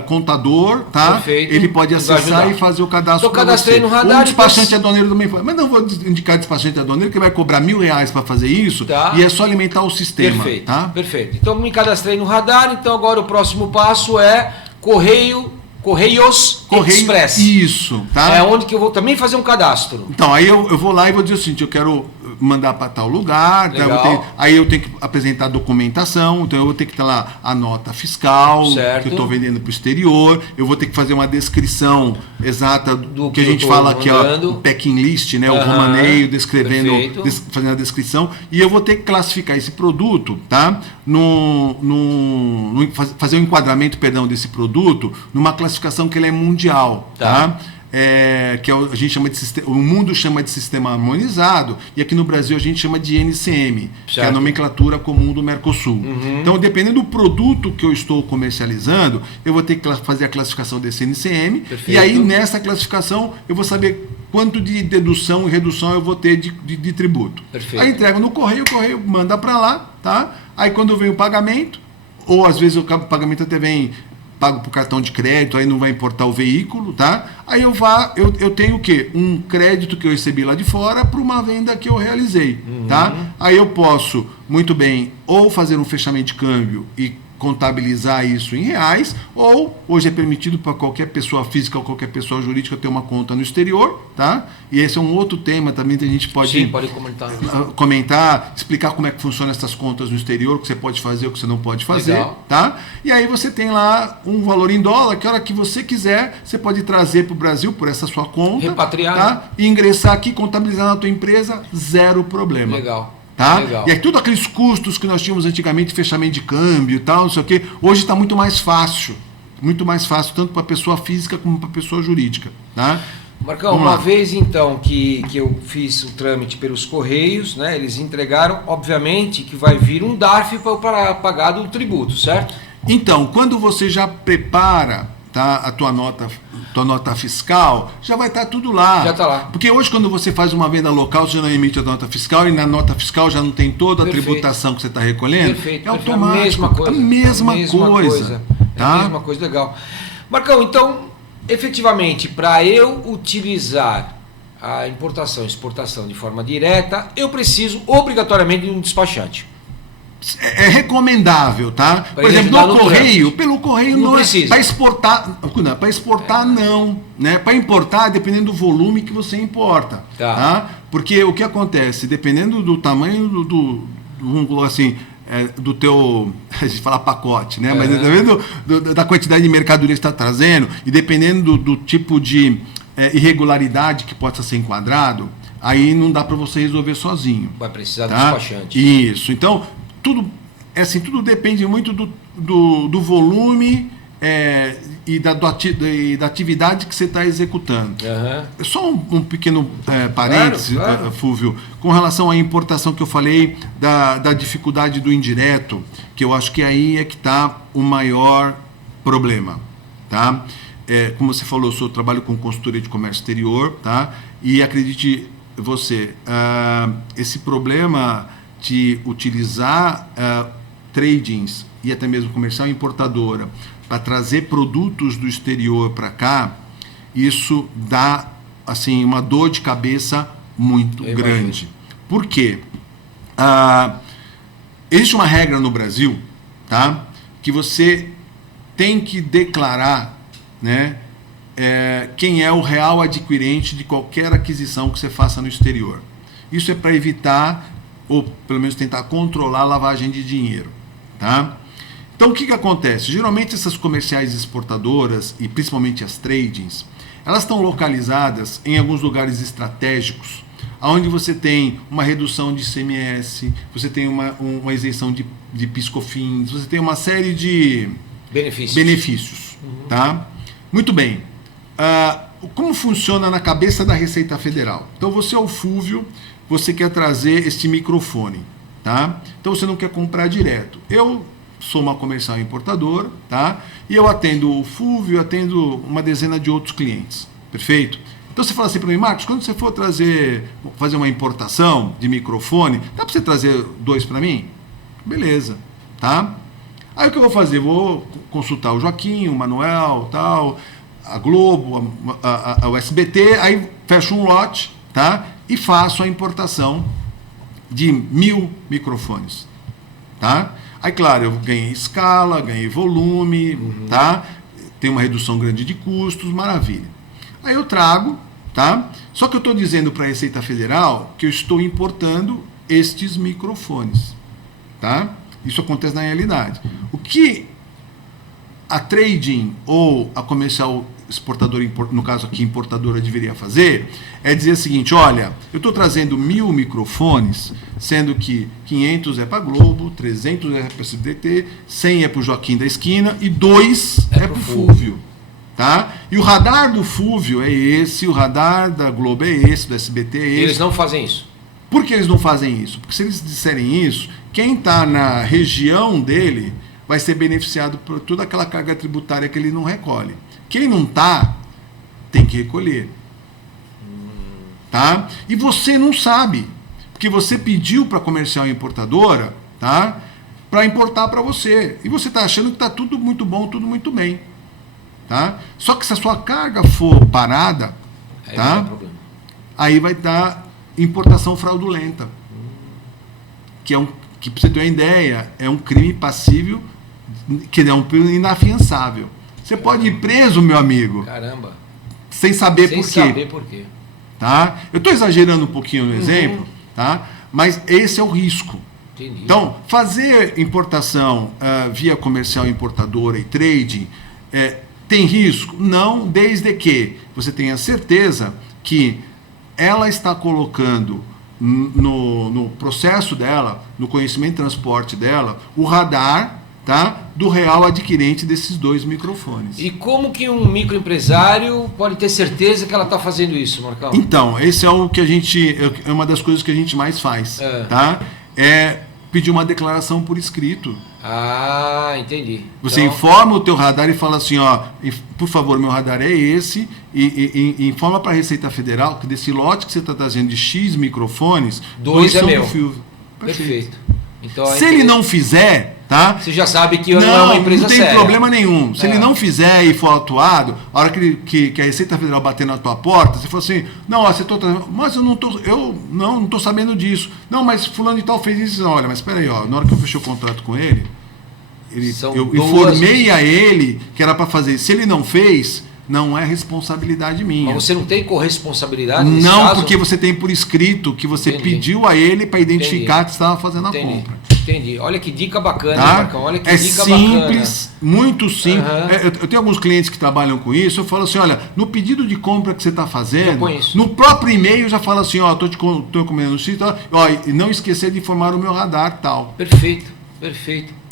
contador, tá? Perfeito. Ele pode Vai acessar ajudar. e fazer o cadastro. Eu cadastrei pra você. no radar O despachante depois- aduaneiro também fala, mas não vou indicar despachante aduaneiro que vai cobrar R$1.000 para fazer isso Tá. e é só alimentar o sistema. Perfeito, Tá? perfeito. Então me cadastrei no radar, então agora o próximo passo é Correios Express. Isso, tá? É onde que eu vou também fazer um cadastro. Então, aí eu vou lá e vou dizer o seguinte, eu quero mandar para tal lugar, tá? Legal. Aí eu tenho que apresentar documentação, então eu vou ter que ter lá a nota fiscal, Certo. que eu estou vendendo para o exterior, eu vou ter que fazer uma descrição exata do que a que eu gente tô fala aqui, ó, mandando. o packing list, né, o Aham. romaneio, descrevendo, Perfeito. fazendo a descrição, e eu vou ter que classificar esse produto, tá? Fazer um enquadramento, perdão, desse produto numa classificação que ele é mundial, tá? Que a gente chama de sistema, o mundo chama de sistema harmonizado e aqui no Brasil a gente chama de NCM, que é a Certo. nomenclatura comum do Mercosul. Então, dependendo do produto que eu estou comercializando, eu vou ter que fazer a classificação desse NCM. Perfeito. E aí nessa classificação eu vou saber quanto de dedução e redução eu vou ter de tributo. Perfeito. Aí entrego no correio, o correio manda para lá, tá? Aí quando vem o pagamento, ou às vezes o pagamento até vem pago por cartão de crédito, aí não vai importar o veículo, tá? Aí eu tenho o quê? Um crédito que eu recebi lá de fora para uma venda que eu realizei, tá? Aí eu posso, muito bem, ou fazer um fechamento de câmbio e contabilizar isso em reais, ou hoje é permitido para qualquer pessoa física ou qualquer pessoa jurídica ter uma conta no exterior, tá? E esse é um outro tema também que a gente pode, Sim, pode comentar. comentar, explicar como é que funcionam essas contas no exterior, o que você pode fazer, o que você não pode fazer, Legal. tá? E aí você tem lá um valor em dólar, que a hora que você quiser, você pode trazer para o Brasil por essa sua conta, Repatriar, tá? E ingressar aqui, contabilizar na tua empresa, zero problema. Legal. Tá? Legal. E aí todos aqueles custos que nós tínhamos antigamente, fechamento de câmbio e tal, não sei o quê, hoje está muito mais fácil, tanto para a pessoa física como para a pessoa jurídica, tá? Marcão, Vamos uma lá. vez então que eu fiz o trâmite pelos Correios, né? Eles entregaram, obviamente, que vai vir um DARF para pagar do tributo, certo? Então, quando você já prepara, tá, a tua nota fiscal, já vai estar tudo lá. Já está lá. Porque hoje, quando você faz uma venda local, você já não emite a nota fiscal e na nota fiscal já não tem toda a Perfeito. tributação que você está recolhendo. Perfeito. É perfeito. automático. A mesma coisa. A mesma coisa. É Tá? a mesma coisa, legal. Marcão, então, efetivamente, para eu utilizar a importação e exportação de forma direta, eu preciso obrigatoriamente de um despachante. É recomendável, tá? Por ele exemplo, ajudar no no correio, trâmite. pelo correio Não não é precisa. para exportar, para exportar não, né? Para importar, dependendo do volume que você importa, Tá. Porque o que acontece, dependendo do tamanho vamos colocar assim, do teu, a gente fala pacote, né? Mas dependendo da quantidade de mercadoria que você está trazendo e dependendo do tipo de irregularidade que possa ser enquadrado, aí não dá para você resolver sozinho. Vai precisar de Tá? despachante. Isso. Então, tudo depende muito do volume e da atividade que você está executando. Aham. Só um pequeno parêntese, Claro. Fúvio, com relação à importação que eu falei, da dificuldade do indireto, que eu acho que aí é que está o maior problema. Tá? Como você falou, eu trabalho com consultoria de comércio exterior, tá? E acredite você, esse problema de utilizar tradings e até mesmo comercial importadora para trazer produtos do exterior para cá, isso dá assim uma dor de cabeça muito Eu grande. Por quê? Existe uma regra no Brasil, tá? Que você tem que declarar, né, quem é o real adquirente de qualquer aquisição que você faça no exterior. Isso é para evitar, ou pelo menos tentar controlar a lavagem de dinheiro. Tá? Então o que acontece? Geralmente essas comerciais exportadoras, e principalmente as tradings, elas estão localizadas em alguns lugares estratégicos, onde você tem uma redução de ICMS, você tem uma isenção de PIS/COFINS, você tem uma série de benefícios. Tá? Muito bem. Como funciona na cabeça da Receita Federal? Então você é o Fúvio, você quer trazer este microfone. Tá? Então você não quer comprar direto. Eu sou uma comercial importadora, tá? E eu atendo o Fúvio, atendo uma dezena de outros clientes. Perfeito? Então você fala assim para mim, Marcos, quando você for fazer uma importação de microfone, dá para você trazer 2 para mim? Beleza, tá? Aí o que eu vou fazer? Vou consultar o Joaquim, o Manuel, tal, a Globo, o SBT, aí fecho um lote, tá? E faço a importação de 1000 microfones, tá? Aí, claro, eu ganhei escala, ganhei volume, tá? Tem uma redução grande de custos, maravilha. Aí eu trago, tá? Só que eu estou dizendo para a Receita Federal que eu estou importando estes microfones, tá? Isso acontece na realidade. O que a trading ou a comercial exportadora, no caso aqui importadora, deveria fazer é dizer o seguinte: olha, eu estou trazendo 1000 microfones, sendo que 500 é para Globo, 300 é para o SBT, 100 é para o Joaquim da esquina e 2 é para o Fúvio. Tá? E o radar do Fúvio é esse, o radar da Globo é esse, do SBT é esse. Eles não fazem isso. Por que eles não fazem isso? Porque se eles disserem isso, quem está na região dele vai ser beneficiado por toda aquela carga tributária que ele não recolhe. Quem não está, tem que recolher. Tá? E você não sabe, porque você pediu para a comercial importadora, tá? Para importar para você. E você está achando que está tudo muito bom, tudo muito bem. Tá? Só que se a sua carga for parada, tá? Aí vai dar importação fraudulenta. Que para você ter uma ideia, é um crime passível, que é um crime inafiançável. Você pode ir preso, meu amigo. Caramba. Sem saber por quê. Sem saber por quê. Tá? Eu estou exagerando um pouquinho no exemplo, tá? Mas esse é o risco. Entendi. Então, fazer importação via comercial importadora e trading tem risco? Não, desde que você tenha certeza que ela está colocando no processo dela, no conhecimento e transporte dela, o radar, tá, do real adquirente desses 2 microfones. E como que um microempresário pode ter certeza que ela está fazendo isso, Marcão? Então, esse é o que é uma das coisas que a gente mais faz, tá? É pedir uma declaração por escrito. Ah, entendi. Você então informa o teu radar e fala assim, ó, por favor, meu radar é esse, e informa para a Receita Federal que desse lote que você está trazendo de X microfones, 2 é são meu. do Fúvio. Perfeito. Então, Se ele não fizer, tá? Você já sabe que não é uma empresa séria. Não tem problema nenhum. Se ele não fizer e for autuado, a hora que a Receita Federal bater na tua porta, você fala assim, não, ó, você tô trazendo, mas eu não tô sabendo disso. Não, mas fulano e tal fez isso. Não, olha, mas espera aí, ó, na hora que eu fechei o contrato com ele, eu informei a ele que era para fazer. Se ele não fez, não é responsabilidade minha. Mas você não tem corresponsabilidade nesse Não, caso? porque você tem por escrito que você pediu a ele para identificar que estava fazendo a compra. Entendi. Olha que dica bacana, Tá? Marcão. Olha que é dica simples, bacana. muito simples. Eu tenho alguns clientes que trabalham com isso. Eu falo assim, olha, no pedido de compra que você está fazendo, no próprio e-mail já fala assim, ó, tô encomendando o sítio, ó, e não esquecer de informar o meu radar, tal. Perfeito.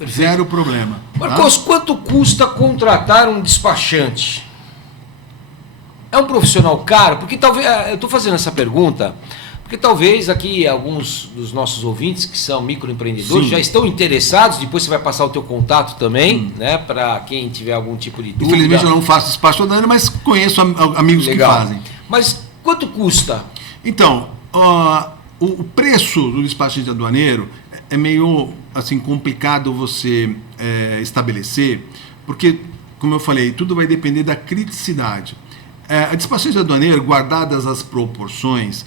Zero problema. Marcos, quanto custa contratar um despachante? É um profissional caro? Porque talvez, eu estou fazendo essa pergunta, porque talvez aqui alguns dos nossos ouvintes que são microempreendedores já estão interessados, depois você vai passar o teu contato também, né, para quem tiver algum tipo de dúvida. Infelizmente eu não faço despacho todo ano, mas conheço amigos que fazem. Mas quanto custa? Então, o preço do despachante aduaneiro é meio assim complicado você estabelecer, porque, como eu falei, tudo vai depender da criticidade. A despachante aduaneiro, guardadas as proporções,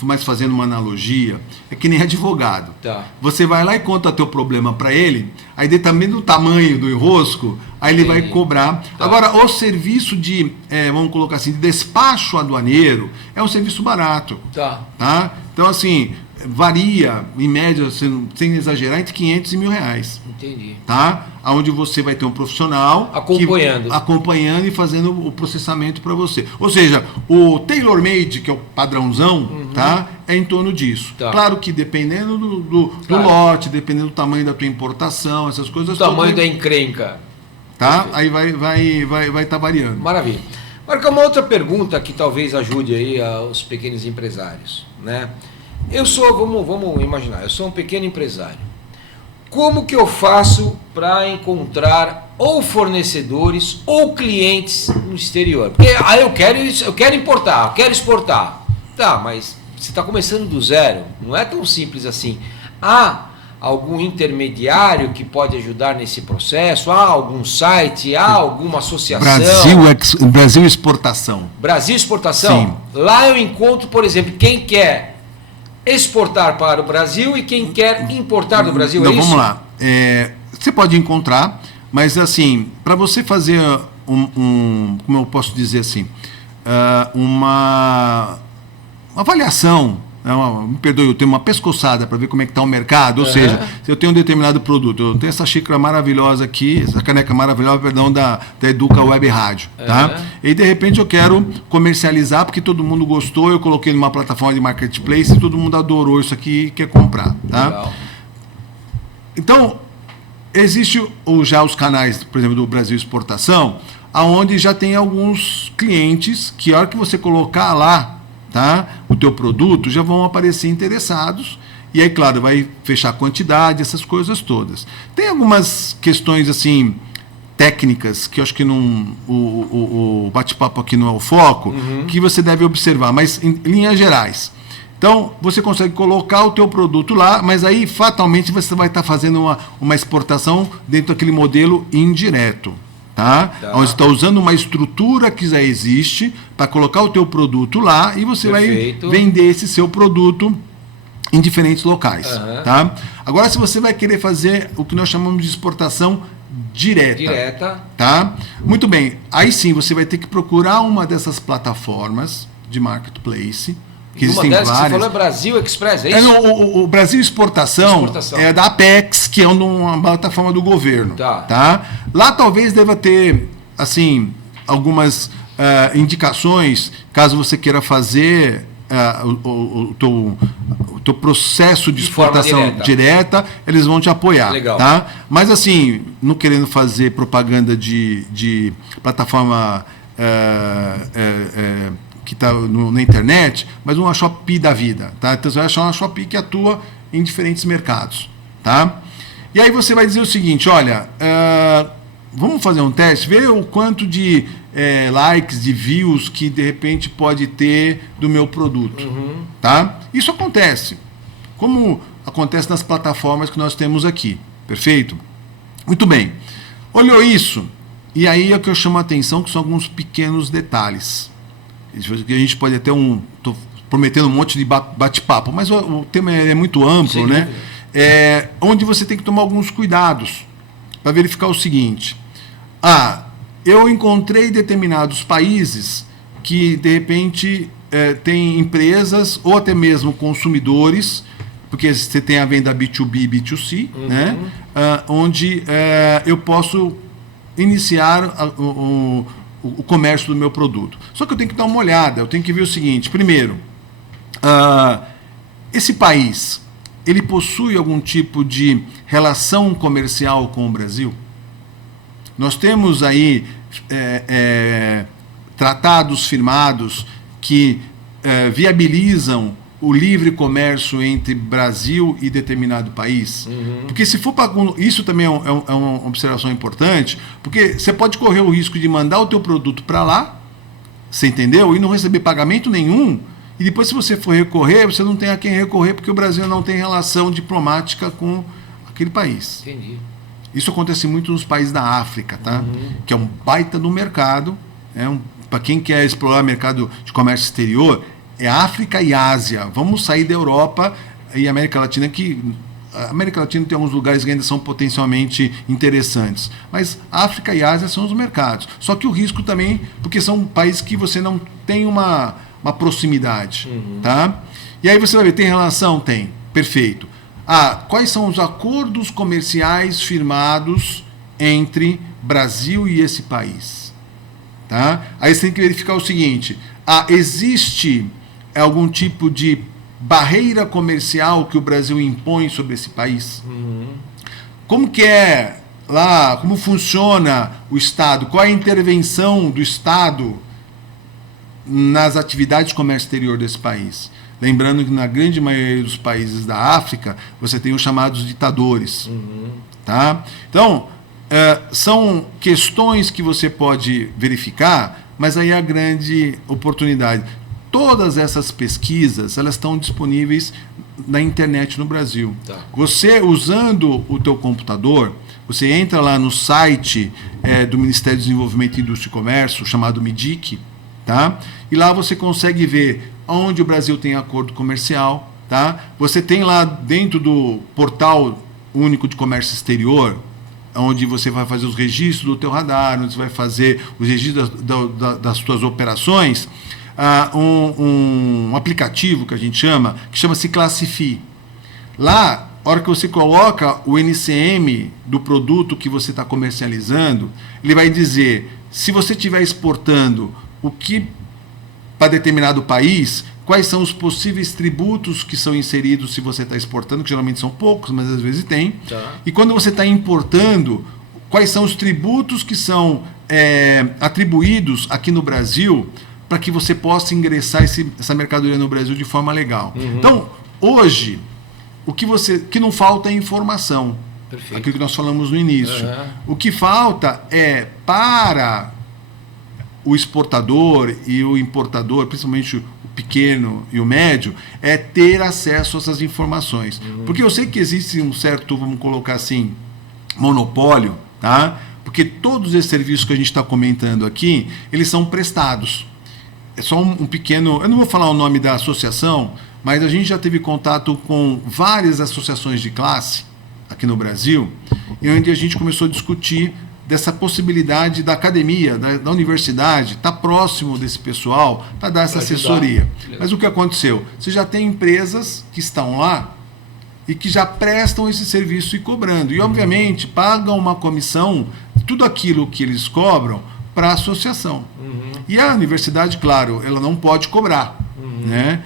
mas fazendo uma analogia, é que nem advogado. Tá. Você vai lá e conta teu problema para ele, aí também do tamanho do enrosco, aí ele vai cobrar. Tá. Agora, o serviço de, vamos colocar assim, de despacho aduaneiro é um serviço barato. Tá. Então, assim, varia, em média, sem exagerar, entre 500 e R$1.000. Entendi. Tá? Onde você vai ter um profissional acompanhando e fazendo o processamento para você. Ou seja, o tailor-made, que é o padrãozão, tá? É em torno disso. Tá. Claro que dependendo do lote, dependendo do tamanho da tua importação, essas coisas. O tamanho da encrenca. Tá? Aí vai tá variando. Maravilha. Marco, uma outra pergunta que talvez ajude aí os pequenos empresários, né? Eu sou, vamos imaginar, eu sou um pequeno empresário. Como que eu faço para encontrar ou fornecedores ou clientes no exterior? Porque aí eu quero importar, eu quero exportar. Tá, mas você está começando do zero, não é tão simples assim. Há algum intermediário que pode ajudar nesse processo? Há algum site? Há alguma associação? Brasil Exportação. Brasil Exportação? Sim. Lá eu encontro, por exemplo, quem quer exportar para o Brasil e quem quer importar do Brasil, então, é isso? Vamos lá. Você pode encontrar, mas assim, para você fazer como eu posso dizer assim, uma avaliação, me perdoe, eu tenho uma pescoçada para ver como é que está o mercado, ou seja, se eu tenho um determinado produto, eu tenho essa xícara maravilhosa aqui, essa caneca maravilhosa, perdão, da Educa Web Rádio, tá? E de repente eu quero comercializar, porque todo mundo gostou, eu coloquei numa plataforma de marketplace e todo mundo adorou isso aqui e quer comprar, tá? Legal. Então, existe já os canais, por exemplo, do Brasil Exportação, aonde já tem alguns clientes que a hora que você colocar lá, tá, o teu produto, já vão aparecer interessados, e aí, claro, vai fechar a quantidade, essas coisas todas. Tem algumas questões, assim, técnicas, que eu acho que o bate-papo aqui não é o foco, que você deve observar, mas em linhas gerais. Então, você consegue colocar o teu produto lá, mas aí, fatalmente, você vai estar fazendo uma exportação dentro daquele modelo indireto. Tá? Onde você está usando uma estrutura que já existe para colocar o teu produto lá e você Perfeito. Vai vender esse seu produto em diferentes locais. Tá? Agora, se você vai querer fazer o que nós chamamos de exportação direta. Tá? Muito bem. Aí sim, você vai ter que procurar uma dessas plataformas de marketplace. Que uma delas que você falou é Brasil Express, é isso? O Brasil Exportação é da Apex, que é uma plataforma do governo. Tá? Lá talvez deva ter, assim, algumas indicações, caso você queira fazer o teu processo de exportação direta, eles vão te apoiar. Legal. Tá? Mas, assim, não querendo fazer propaganda de plataforma que está na internet, mas uma Shopee da vida, tá? Então você vai achar uma Shopee que atua em diferentes mercados, tá? E aí você vai dizer o seguinte, olha, vamos fazer um teste, ver o quanto de likes, de views que de repente pode ter do meu produto, tá? Isso acontece, como acontece nas plataformas que nós temos aqui, perfeito? Muito bem, olhou isso, e aí é o que eu chamo a atenção, que são alguns pequenos detalhes. A gente pode até estou prometendo um monte de bate-papo, mas o tema é muito amplo, sim, né? Onde você tem que tomar alguns cuidados para verificar o seguinte. Eu encontrei determinados países que, de repente, têm empresas ou até mesmo consumidores, porque você tem a venda B2B e B2C, né? Onde eu posso iniciar o comércio do meu produto. Só que eu tenho que dar uma olhada, eu tenho que ver o seguinte. Primeiro, esse país, ele possui algum tipo de relação comercial com o Brasil? Nós temos aí tratados firmados que viabilizam o livre comércio entre Brasil e determinado país. Porque se for para... Isso também é uma observação importante, porque você pode correr o risco de mandar o teu produto para lá, você entendeu? E não receber pagamento nenhum, e depois se você for recorrer, você não tem a quem recorrer, porque o Brasil não tem relação diplomática com aquele país. Entendi. Isso acontece muito nos países da África, tá? Que é um baita do mercado, para quem quer explorar o mercado de comércio exterior, é África e Ásia. Vamos sair da Europa e América Latina, que a América Latina tem alguns lugares que ainda são potencialmente interessantes. Mas África e Ásia são os mercados. Só que o risco também, porque são países que você não tem uma proximidade. Tá? E aí você vai ver, tem relação? Tem. Perfeito. quais são os acordos comerciais firmados entre Brasil e esse país. Tá? Aí você tem que verificar o seguinte: existe algum tipo de barreira comercial que o Brasil impõe sobre esse país? Como que é lá, como funciona o Estado? Qual é a intervenção do Estado nas atividades de comércio exterior desse país? Lembrando que na grande maioria dos países da África, você tem os chamados ditadores. Tá? Então, são questões que você pode verificar, mas aí é a grande oportunidade. Todas essas pesquisas, elas estão disponíveis na internet no Brasil. Tá. Você, usando o teu computador, você entra lá no site do Ministério do Desenvolvimento, Indústria e Comércio, chamado MIDIC, tá? E lá você consegue ver onde o Brasil tem acordo comercial. Tá? Você tem lá dentro do Portal Único de Comércio Exterior, onde você vai fazer os registros do teu radar, onde você vai fazer os registros das suas operações, um aplicativo que a gente chama, que chama-se Classifi. Lá, a hora que você coloca o NCM do produto que você está comercializando, ele vai dizer, se você estiver exportando o que para determinado país, quais são os possíveis tributos que são inseridos se você está exportando, que geralmente são poucos, mas às vezes tem. Tá. E quando você está importando, quais são os tributos que são atribuídos aqui no Brasil para que você possa ingressar essa mercadoria no Brasil de forma legal. Então, hoje, o que não falta é informação. Perfeito. Aquilo que nós falamos no início. O que falta é para o exportador e o importador, principalmente o pequeno e o médio, é ter acesso a essas informações. Porque eu sei que existe um certo, vamos colocar assim, monopólio, tá? Porque todos esses serviços que a gente está comentando aqui, eles são prestados. É só um pequeno... Eu não vou falar o nome da associação, mas a gente já teve contato com várias associações de classe aqui no Brasil, e onde a gente começou a discutir dessa possibilidade da academia, da universidade, estar próximo desse pessoal para dar essa assessoria. Mas o que aconteceu? Você já tem empresas que estão lá e que já prestam esse serviço e cobrando. E, obviamente, pagam uma comissão de tudo aquilo que eles cobram para a associação. E a universidade, claro, ela não pode cobrar. Né?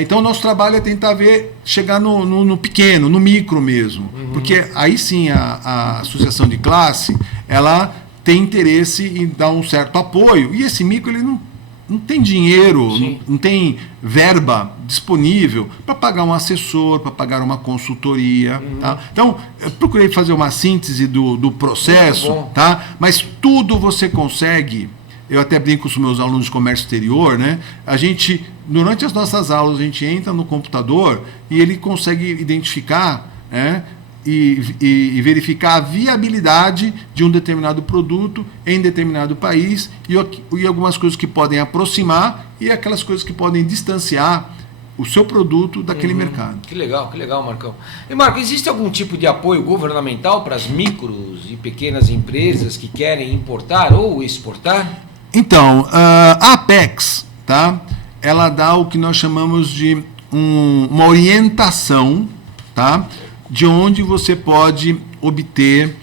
Então, o nosso trabalho é tentar chegar no pequeno, no micro mesmo. Porque aí sim a associação de classe, ela tem interesse em dar um certo apoio. E esse micro, ele não tem dinheiro, não tem verba disponível para pagar um assessor, para pagar uma consultoria. Tá? Então, eu procurei fazer uma síntese do processo, tá? Mas tudo você consegue. Eu até brinco com os meus alunos de comércio exterior, né? A gente, durante as nossas aulas, a gente entra no computador e ele consegue identificar, né, e verificar a viabilidade de um determinado produto em determinado país e algumas coisas que podem aproximar e aquelas coisas que podem distanciar o seu produto daquele mercado. Que legal, Marcão. E, Marco, existe algum tipo de apoio governamental para as micros e pequenas empresas que querem importar ou exportar? Então, a Apex, tá? Ela dá o que nós chamamos de uma orientação, tá? De onde você pode obter,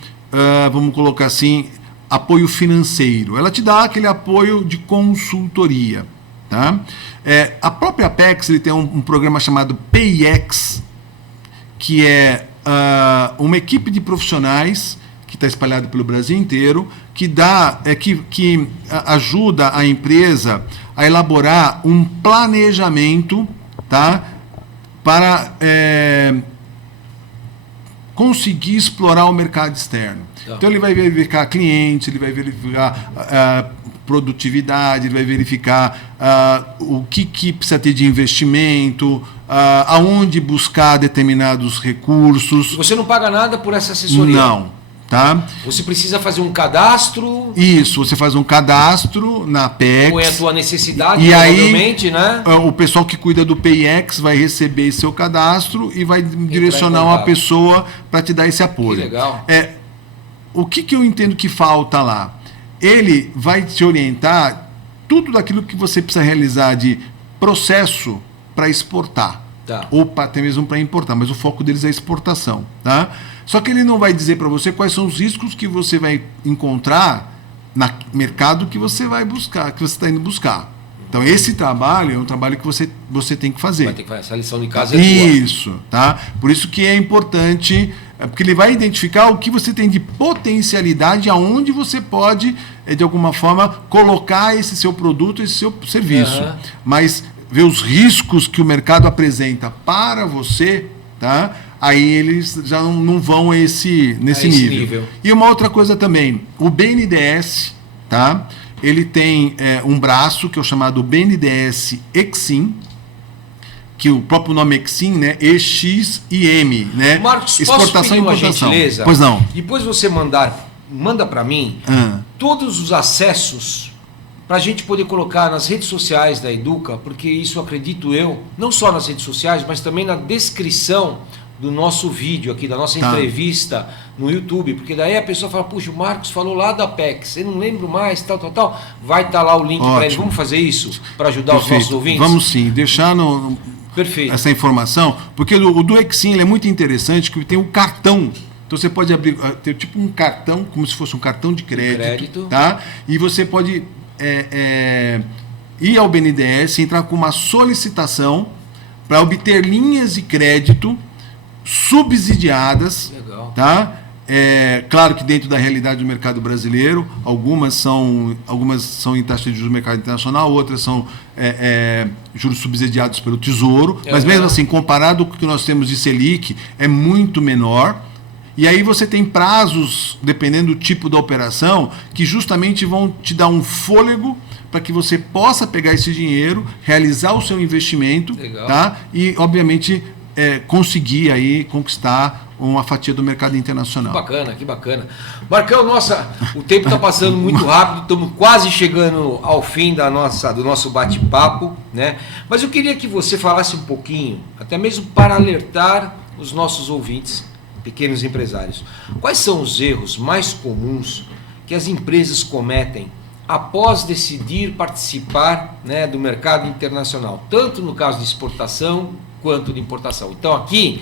vamos colocar assim, apoio financeiro. Ela te dá aquele apoio de consultoria. Tá? A própria Apex ele tem um programa chamado PIX, que é uma equipe de profissionais que está espalhado pelo Brasil inteiro, que ajuda a empresa a elaborar um planejamento, tá? Para conseguir explorar o mercado externo. Tá. Então ele vai verificar clientes, ele vai verificar produtividade, ele vai verificar o que precisa ter de investimento, aonde buscar determinados recursos. Você não paga nada por essa assessoria? Não. Tá? Você precisa fazer um cadastro? Isso, você faz um cadastro na Apex. Põe a tua necessidade, e provavelmente, aí, né? O pessoal que cuida do PIX vai receber seu cadastro e vai direcionar uma pessoa para te dar esse apoio. Que legal. O que eu entendo que falta lá? Ele vai te orientar tudo daquilo que você precisa realizar de processo para exportar. Tá. ou até mesmo para importar, mas o foco deles é a exportação. Tá? Só que ele não vai dizer para você quais são os riscos que você vai encontrar no mercado que você vai buscar, que você está indo buscar. Então, esse trabalho é um trabalho que você tem que fazer. Vai ter que fazer essa lição de casa. É Isso, tá? Por isso que é importante, porque ele vai identificar o que você tem de potencialidade, aonde você pode, de alguma forma, colocar esse seu produto, esse seu serviço. Uhum. Mas ver os riscos que o mercado apresenta para você, tá? Aí eles já não vão nesse nível. E uma outra coisa também, o BNDES, tá? Ele tem um braço que é o chamado BNDES Exim, que o próprio nome Exim, né? EXIM, né? Marcos, exportação posso pedir e uma importação. gentileza? Pois não. Depois você manda para mim todos os acessos para a gente poder colocar nas redes sociais da Educa, porque isso acredito eu, não só nas redes sociais, mas também na descrição do nosso vídeo aqui, da nossa entrevista no YouTube, porque daí a pessoa fala, puxa, o Marcos falou lá da PEX, eu não lembro mais, tal, vai estar lá o link para ele. Vamos fazer isso para ajudar os nossos ouvintes? Vamos sim, deixar Perfeito. essa informação, porque o do Exim ele é muito interessante, que tem um cartão. Então você pode abrir, ter tipo um cartão, como se fosse um cartão de crédito. Tá? E você pode ir ao BNDES, entrar com uma solicitação para obter linhas de crédito subsidiadas. Legal. Tá? Claro que dentro da realidade do mercado brasileiro, algumas são em taxa de juros do mercado internacional, outras são juros subsidiados pelo Tesouro, mas mesmo assim, comparado com o que nós temos de Selic, é muito menor. E aí você tem prazos, dependendo do tipo da operação, que justamente vão te dar um fôlego para que você possa pegar esse dinheiro, realizar o seu investimento, tá? E, obviamente, conseguir aí conquistar uma fatia do mercado internacional. Que bacana. Marcão, o tempo está passando muito rápido, estamos quase chegando ao fim do nosso bate-papo, né? Mas eu queria que você falasse um pouquinho, até mesmo para alertar os nossos ouvintes, pequenos empresários. Quais são os erros mais comuns que as empresas cometem após decidir participar, né, do mercado internacional, tanto no caso de exportação quanto de importação? Então aqui,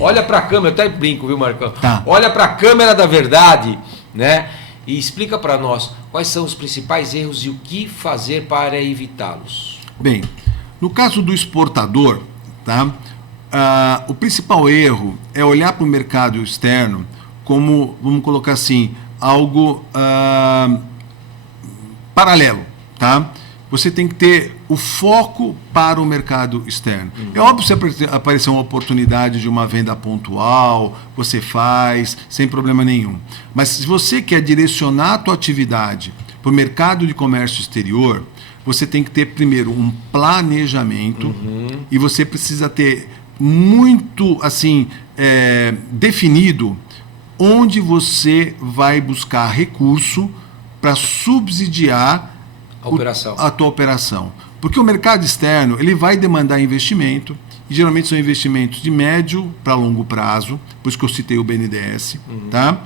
olha para a câmera, eu até brinco, viu, Marcão? Tá. Olha para a câmera da verdade, né, e explica para nós quais são os principais erros e o que fazer para evitá-los. Bem, no caso do exportador, tá? O principal erro é olhar para o mercado externo como, vamos colocar assim, algo paralelo, tá? Você tem que ter o foco para o mercado externo. É óbvio que se aparecer uma oportunidade de uma venda pontual, você faz, sem problema nenhum. Mas se você quer direcionar a tua atividade para o mercado de comércio exterior, você tem que ter primeiro um planejamento e você precisa ter muito assim definido onde você vai buscar recurso para subsidiar a tua operação. Porque o mercado externo ele vai demandar investimento, e geralmente são investimentos de médio para longo prazo, por isso que eu citei o BNDES. Tá?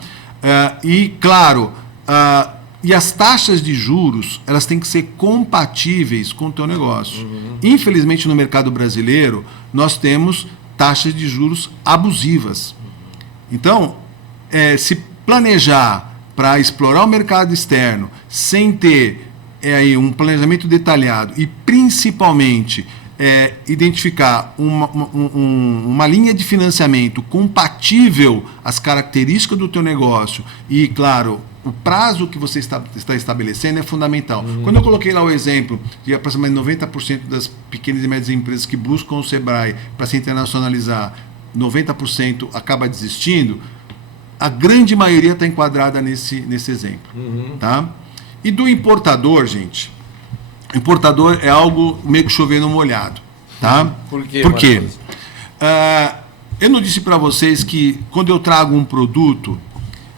E, claro, e as taxas de juros elas têm que ser compatíveis com o teu negócio. Infelizmente, no mercado brasileiro, nós temos taxas de juros abusivas. Então, se planejar para explorar o mercado externo sem ter um planejamento detalhado e, principalmente, identificar uma linha de financiamento compatível às características do teu negócio e, claro, o prazo que você está estabelecendo é fundamental. Quando eu coloquei lá o exemplo de aproximadamente 90% das pequenas e médias empresas que buscam o Sebrae para se internacionalizar, 90% acaba desistindo, a grande maioria está enquadrada nesse exemplo. Tá? E do importador, gente, importador é algo meio que chover no molhado. Tá? Por quê? Por quê? Eu não disse para vocês que quando eu trago um produto,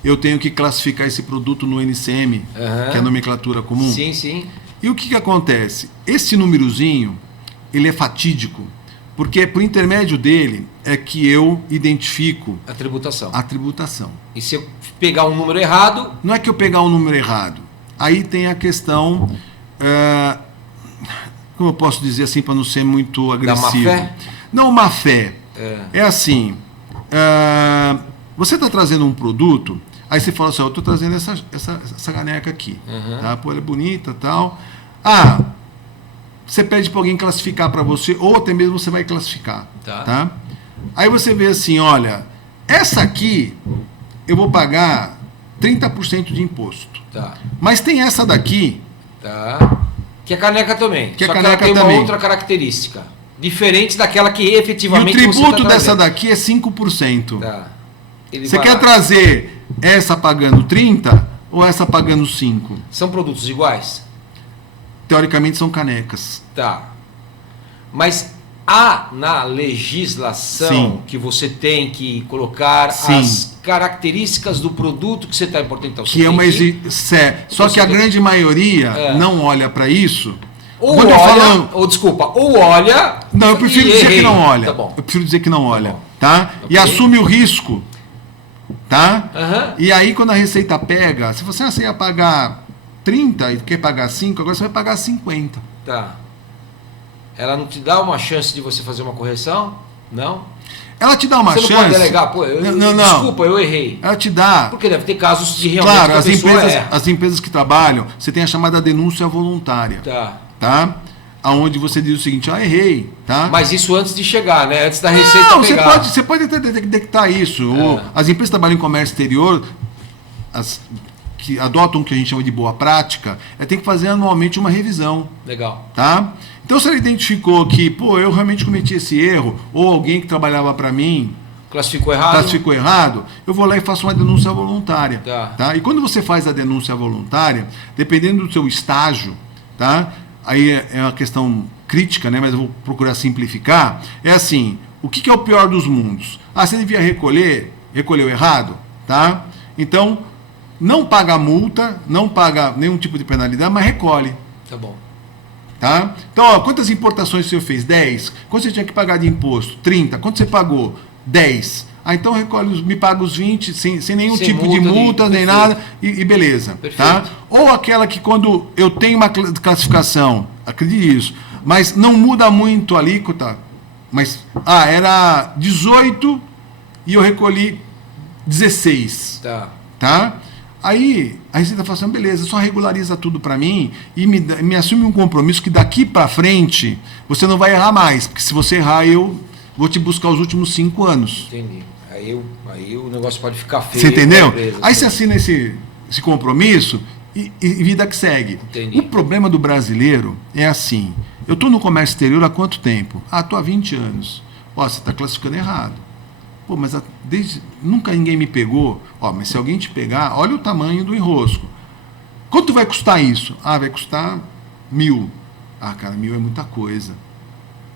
eu tenho que classificar esse produto no NCM, que é a nomenclatura comum? Sim, sim. E o que acontece? Esse númerozinho, ele é fatídico, porque por intermédio dele é que eu identifico a tributação. E se eu pegar um número errado... Não é que eu pegar um número errado. Aí tem a questão, como eu posso dizer assim para não ser muito agressivo? Da má fé? não má fé. É assim, você está trazendo um produto, aí você fala assim, eu estou trazendo essa caneca aqui, tá? Pô, ela é bonita e tal. Você pede para alguém classificar para você, ou até mesmo você vai classificar. Tá? Aí você vê assim, olha, essa aqui eu vou pagar 30% de imposto. Tá. Mas tem essa daqui... Que é caneca também. Que é Só caneca que ela tem também. uma outra característica. Diferente daquela que E o efetivamente tributo você tá dessa trazendo. daqui é 5%. Tá. Ele Você vai quer lá. trazer essa pagando 30% ou essa pagando 5%? São produtos iguais? Teoricamente são canecas. Tá. Mas há na legislação Sim. que você tem que colocar Sim. as características do produto que você está importando. Então, você Que é tem uma Só que a grande maioria não olha para isso. Ou Quando olha, eu falo... ou desculpa, ou olha... Não, eu prefiro e dizer que errei. não olha. Tá bom. Eu prefiro dizer que não olha. bom. Tá? E Ok. assume o risco. Tá? Aham. E aí, quando a Receita pega, se você ia pagar 30 e quer pagar 5, agora você vai pagar 50. Tá. Ela não te dá uma chance de você fazer uma correção? Não? Ela te dá uma Você não chance. pode delegar, pô, Não. desculpa, eu errei. Ela te dá. Porque deve ter casos de realmente Claro, que a pessoa erra. as empresas que trabalham, você tem a chamada denúncia voluntária. Tá? Aonde você diz o seguinte, errei, tá? Mas isso antes de chegar, né? Antes da receita Não, pegar. você pode até detectar isso. As empresas que trabalham em comércio exterior, que adotam o que a gente chama de boa prática, tem que fazer anualmente uma revisão. Legal. Tá? Então, se ele identificou que, eu realmente cometi esse erro, ou alguém que trabalhava para mim Classificou errado? classificou errado, eu vou lá e faço uma denúncia voluntária. Tá. E quando você faz a denúncia voluntária, dependendo do seu estágio, tá? Aí é uma questão crítica, né? Mas eu vou procurar simplificar. É assim, o que é o pior dos mundos? Você devia recolheu errado, tá? Então, não paga multa, não paga nenhum tipo de penalidade, mas recolhe. Tá bom. Tá? Então, quantas importações o senhor fez? 10. Quanto você tinha que pagar de imposto? 30. Quanto você pagou? 10. Então me paga os 20 sem nenhum Sem tipo de multa, nem perfeito. nada, e beleza. Perfeito. Tá? Ou aquela que quando eu tenho uma classificação, acredite isso, mas não muda muito a alíquota, mas era 18 e eu recolhi 16. Tá? Aí a Receita fala assim, beleza, só regulariza tudo para mim e me assume um compromisso que daqui para frente você não vai errar mais, porque se você errar eu vou te buscar os últimos 5 anos. Entendi. Aí o negócio pode ficar feio. Você entendeu? pra empresa, Aí você assina esse compromisso e vida que segue. Entendi. O problema do brasileiro é assim, eu estou no comércio exterior há quanto tempo? Estou há 20 anos. Você está classificando errado. Mas nunca ninguém me pegou. Mas se alguém te pegar, olha o tamanho do enrosco. Quanto vai custar isso? Vai custar 1.000. Cara, 1.000 é muita coisa.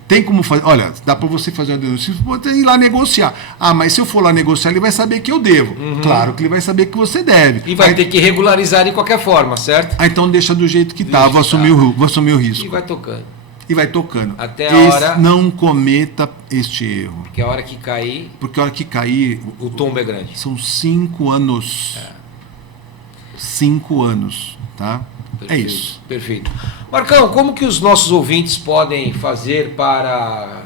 Tem como fazer? Olha, dá para você fazer uma denúncia. Você pode ir lá negociar. Mas se eu for lá negociar, ele vai saber que eu devo. Claro que ele vai saber que você deve. E vai ter que regularizar de qualquer forma, certo? Então deixa do jeito que está. Vou assumir o risco. E vai tocando. E vai tocando. Até a hora... Não cometa este erro. Porque a hora que cair... Porque a hora que cair... O tombo é grande. São 5 anos. 5 anos, tá? Perfeito, É isso. Perfeito. Marcão, como que os nossos ouvintes podem fazer para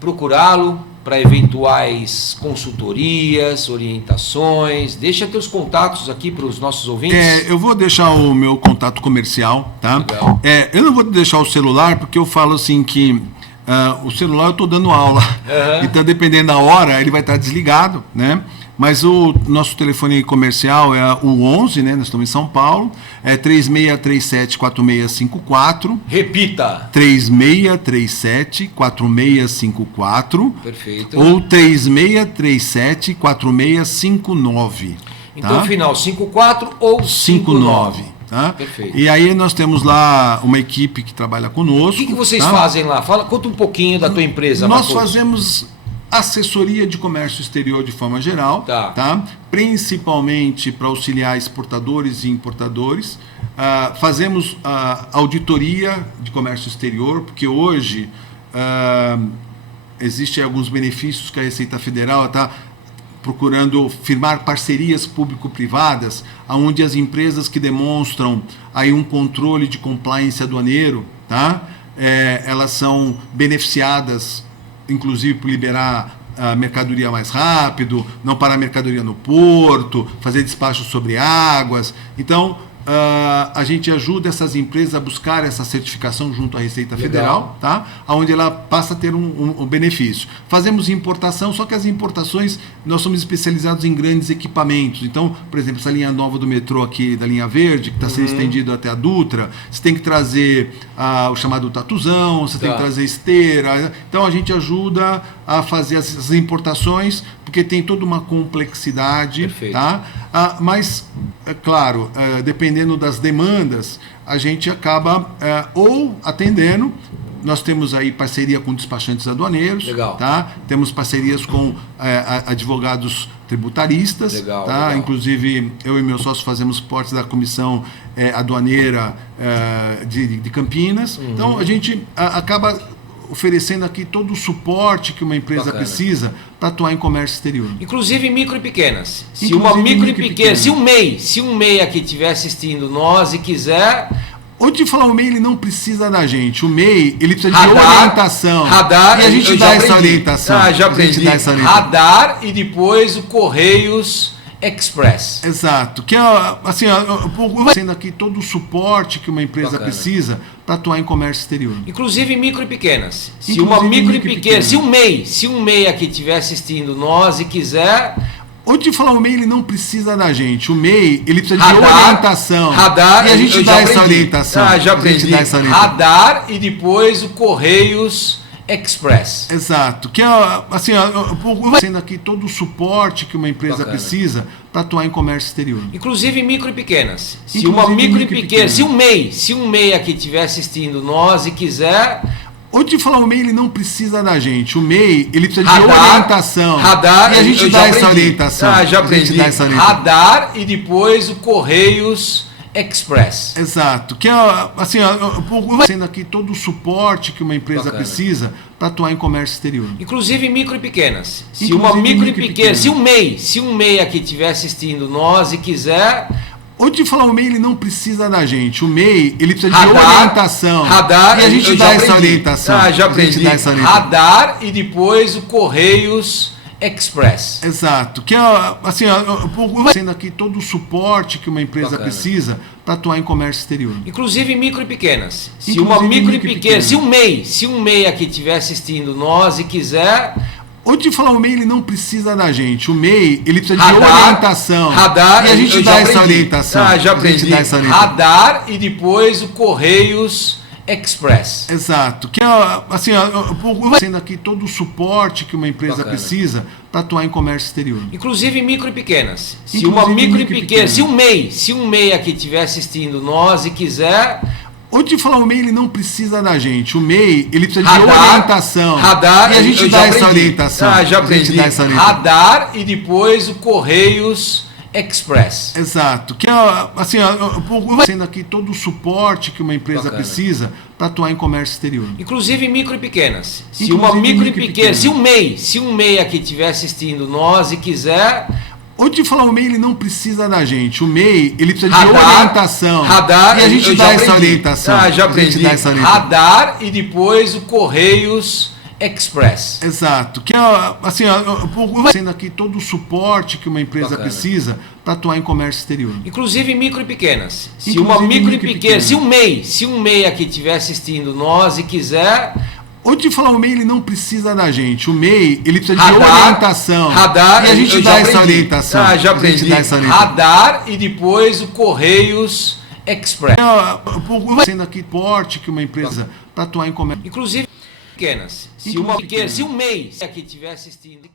procurá-lo, para eventuais consultorias, orientações? Deixa teus contatos aqui para os nossos ouvintes. Eu vou deixar o meu contato comercial, tá? Legal. Eu não vou deixar o celular, porque eu falo assim que o celular eu estou dando aula. Então, dependendo da hora, ele vai estar desligado, né? Mas o nosso telefone comercial é o 11, né? Nós estamos em São Paulo, é 3637-4654. Repita. 3637-4654. Perfeito. Ou 3637-4659. Então, tá? final 54 ou 59. Tá? Perfeito. E aí nós temos lá uma equipe que trabalha conosco. O que vocês tá? fazem lá? Conta um pouquinho da tua empresa, Nós Marcos. fazemos assessoria de comércio exterior de forma geral, tá? Principalmente para auxiliar exportadores e importadores. Fazemos auditoria de comércio exterior, porque hoje existem alguns benefícios que a Receita Federal está procurando firmar parcerias público-privadas, onde as empresas que demonstram aí um controle de compliance aduaneiro, tá? Elas são beneficiadas inclusive por liberar a mercadoria mais rápido, não parar a mercadoria no porto, fazer despacho sobre águas. Então, a gente ajuda essas empresas a buscar essa certificação junto à Receita Federal, tá? Onde ela passa a ter um benefício. Fazemos importação, só que as importações, nós somos especializados em grandes equipamentos. Então, por exemplo, essa linha nova do metrô aqui, da linha verde, que está sendo estendido até a Dutra, você tem que trazer o chamado tatuzão, você tem que trazer esteira. Então, a gente ajuda a fazer essas importações, porque tem toda uma complexidade. Perfeito. Tá? Mas, é claro, dependendo das demandas, a gente acaba ou atendendo. Nós temos aí parceria com despachantes aduaneiros. Legal. Tá? Temos parcerias com advogados tributaristas. Legal, tá? legal. Inclusive, eu e meu sócio fazemos parte da comissão aduaneira de Campinas. Então, a gente acaba oferecendo aqui todo o suporte que uma empresa precisa para atuar em comércio exterior. Inclusive micro e pequenas. Se Inclusive uma micro e micro e pequena, pequena. se um MEI aqui estiver assistindo nós e quiser... Onde te falar, o MEI ele não precisa da gente. O MEI ele precisa de Radar, orientação. Radar, e a gente eu dá já essa aprendi. orientação. Ah, já A gente aprendi. dá essa orientação. Radar e depois o Correios Express. Exato. Que é assim, sendo aqui todo o suporte que uma empresa precisa para atuar em comércio exterior. Inclusive micro e pequenas. Se Inclusive uma micro e micro e pequena, pequena. se um MEI aqui estiver assistindo nós e quiser... Onde te falar, o MEI ele não precisa da gente. O MEI ele precisa de Radar, orientação. Radar, e a gente eu dá já essa aprendi. orientação. Ah, já A gente aprendi. dá essa orientação. Radar e depois o Correios Express. Exato. Que é assim, sendo aqui todo o suporte que uma empresa precisa para atuar em comércio exterior. Inclusive micro e pequenas. Se Inclusive uma micro e micro e pequena, pequena. se um MEI aqui estiver assistindo nós e quiser... Onde te falar, o MEI ele não precisa da gente. O MEI ele precisa de Radar, orientação. Radar, e a gente eu dá já essa aprendi. orientação. Ah, já A gente aprendi. dá essa orientação. Radar e depois o Correios Express. Exato. Que é assim, sendo aqui todo o suporte que uma empresa precisa para atuar em comércio exterior. Inclusive micro e pequenas. Se Inclusive uma micro e micro e pequena, pequena. se um MEI aqui estiver assistindo nós e quiser... Onde te falar, o MEI ele não precisa da gente. O MEI ele precisa de Radar, orientação. Radar, e a gente eu dá já essa aprendi. orientação. Ah, já A gente aprendi. dá essa orientação. Radar e depois o Correios Express. Exato. Que é assim, sendo aqui todo o suporte que uma empresa precisa para atuar em comércio exterior. Inclusive micro e pequenas. Se Inclusive uma micro e micro e pequena, pequena. se um MEI aqui estiver assistindo nós e quiser... Onde te falar, o MEI ele não precisa da gente. O MEI ele precisa de Radar, orientação. Radar, e a gente eu dá já essa aprendi. orientação. Ah, já A gente aprendi. dá essa orientação. Radar e depois o Correios Express. Exato. Que é assim, sendo aqui todo o suporte que uma empresa precisa para atuar em comércio exterior. Inclusive micro e pequenas. Se Inclusive uma micro e micro e pequena, pequena. se um MEI aqui estiver assistindo nós e quiser... Onde te falar, o MEI ele não precisa da gente. O MEI ele precisa de Radar, orientação. Radar, e a gente eu dá já essa aprendi. orientação. Ah, já A gente aprendi. dá essa orientação. Radar e depois o Correios Express. Exato. Que é assim, sendo aqui todo o suporte que uma empresa precisa para atuar em comércio exterior. Inclusive micro e pequenas. Se Inclusive uma micro e micro e pequena, pequena. se um MEI aqui estiver assistindo nós e quiser... Onde te falar, o MEI ele não precisa da gente. O MEI ele precisa de Radar, orientação. Radar, e a gente eu dá já essa aprendi. orientação. Ah, já A gente aprendi. dá essa orientação. Radar e depois o Correios Express. Exato. Que é assim, sendo aqui todo o suporte que uma empresa precisa para atuar em comércio exterior. Inclusive micro e pequenas. Se Inclusive uma micro e micro e pequena, pequena. se um MEI aqui estiver assistindo nós e quiser... Onde te falar, o MEI ele não precisa da gente. O MEI ele precisa de Radar, orientação. Radar, e a gente eu dá já essa aprendi. orientação. Ah, já A gente aprendi. dá essa orientação. Radar e depois o Correios Express. Sendo aqui porte que uma empresa para atuar em comércio. Inclusive pequenas. Se Inclusive uma pequena, pequenas. se um MEI aqui estiver assistindo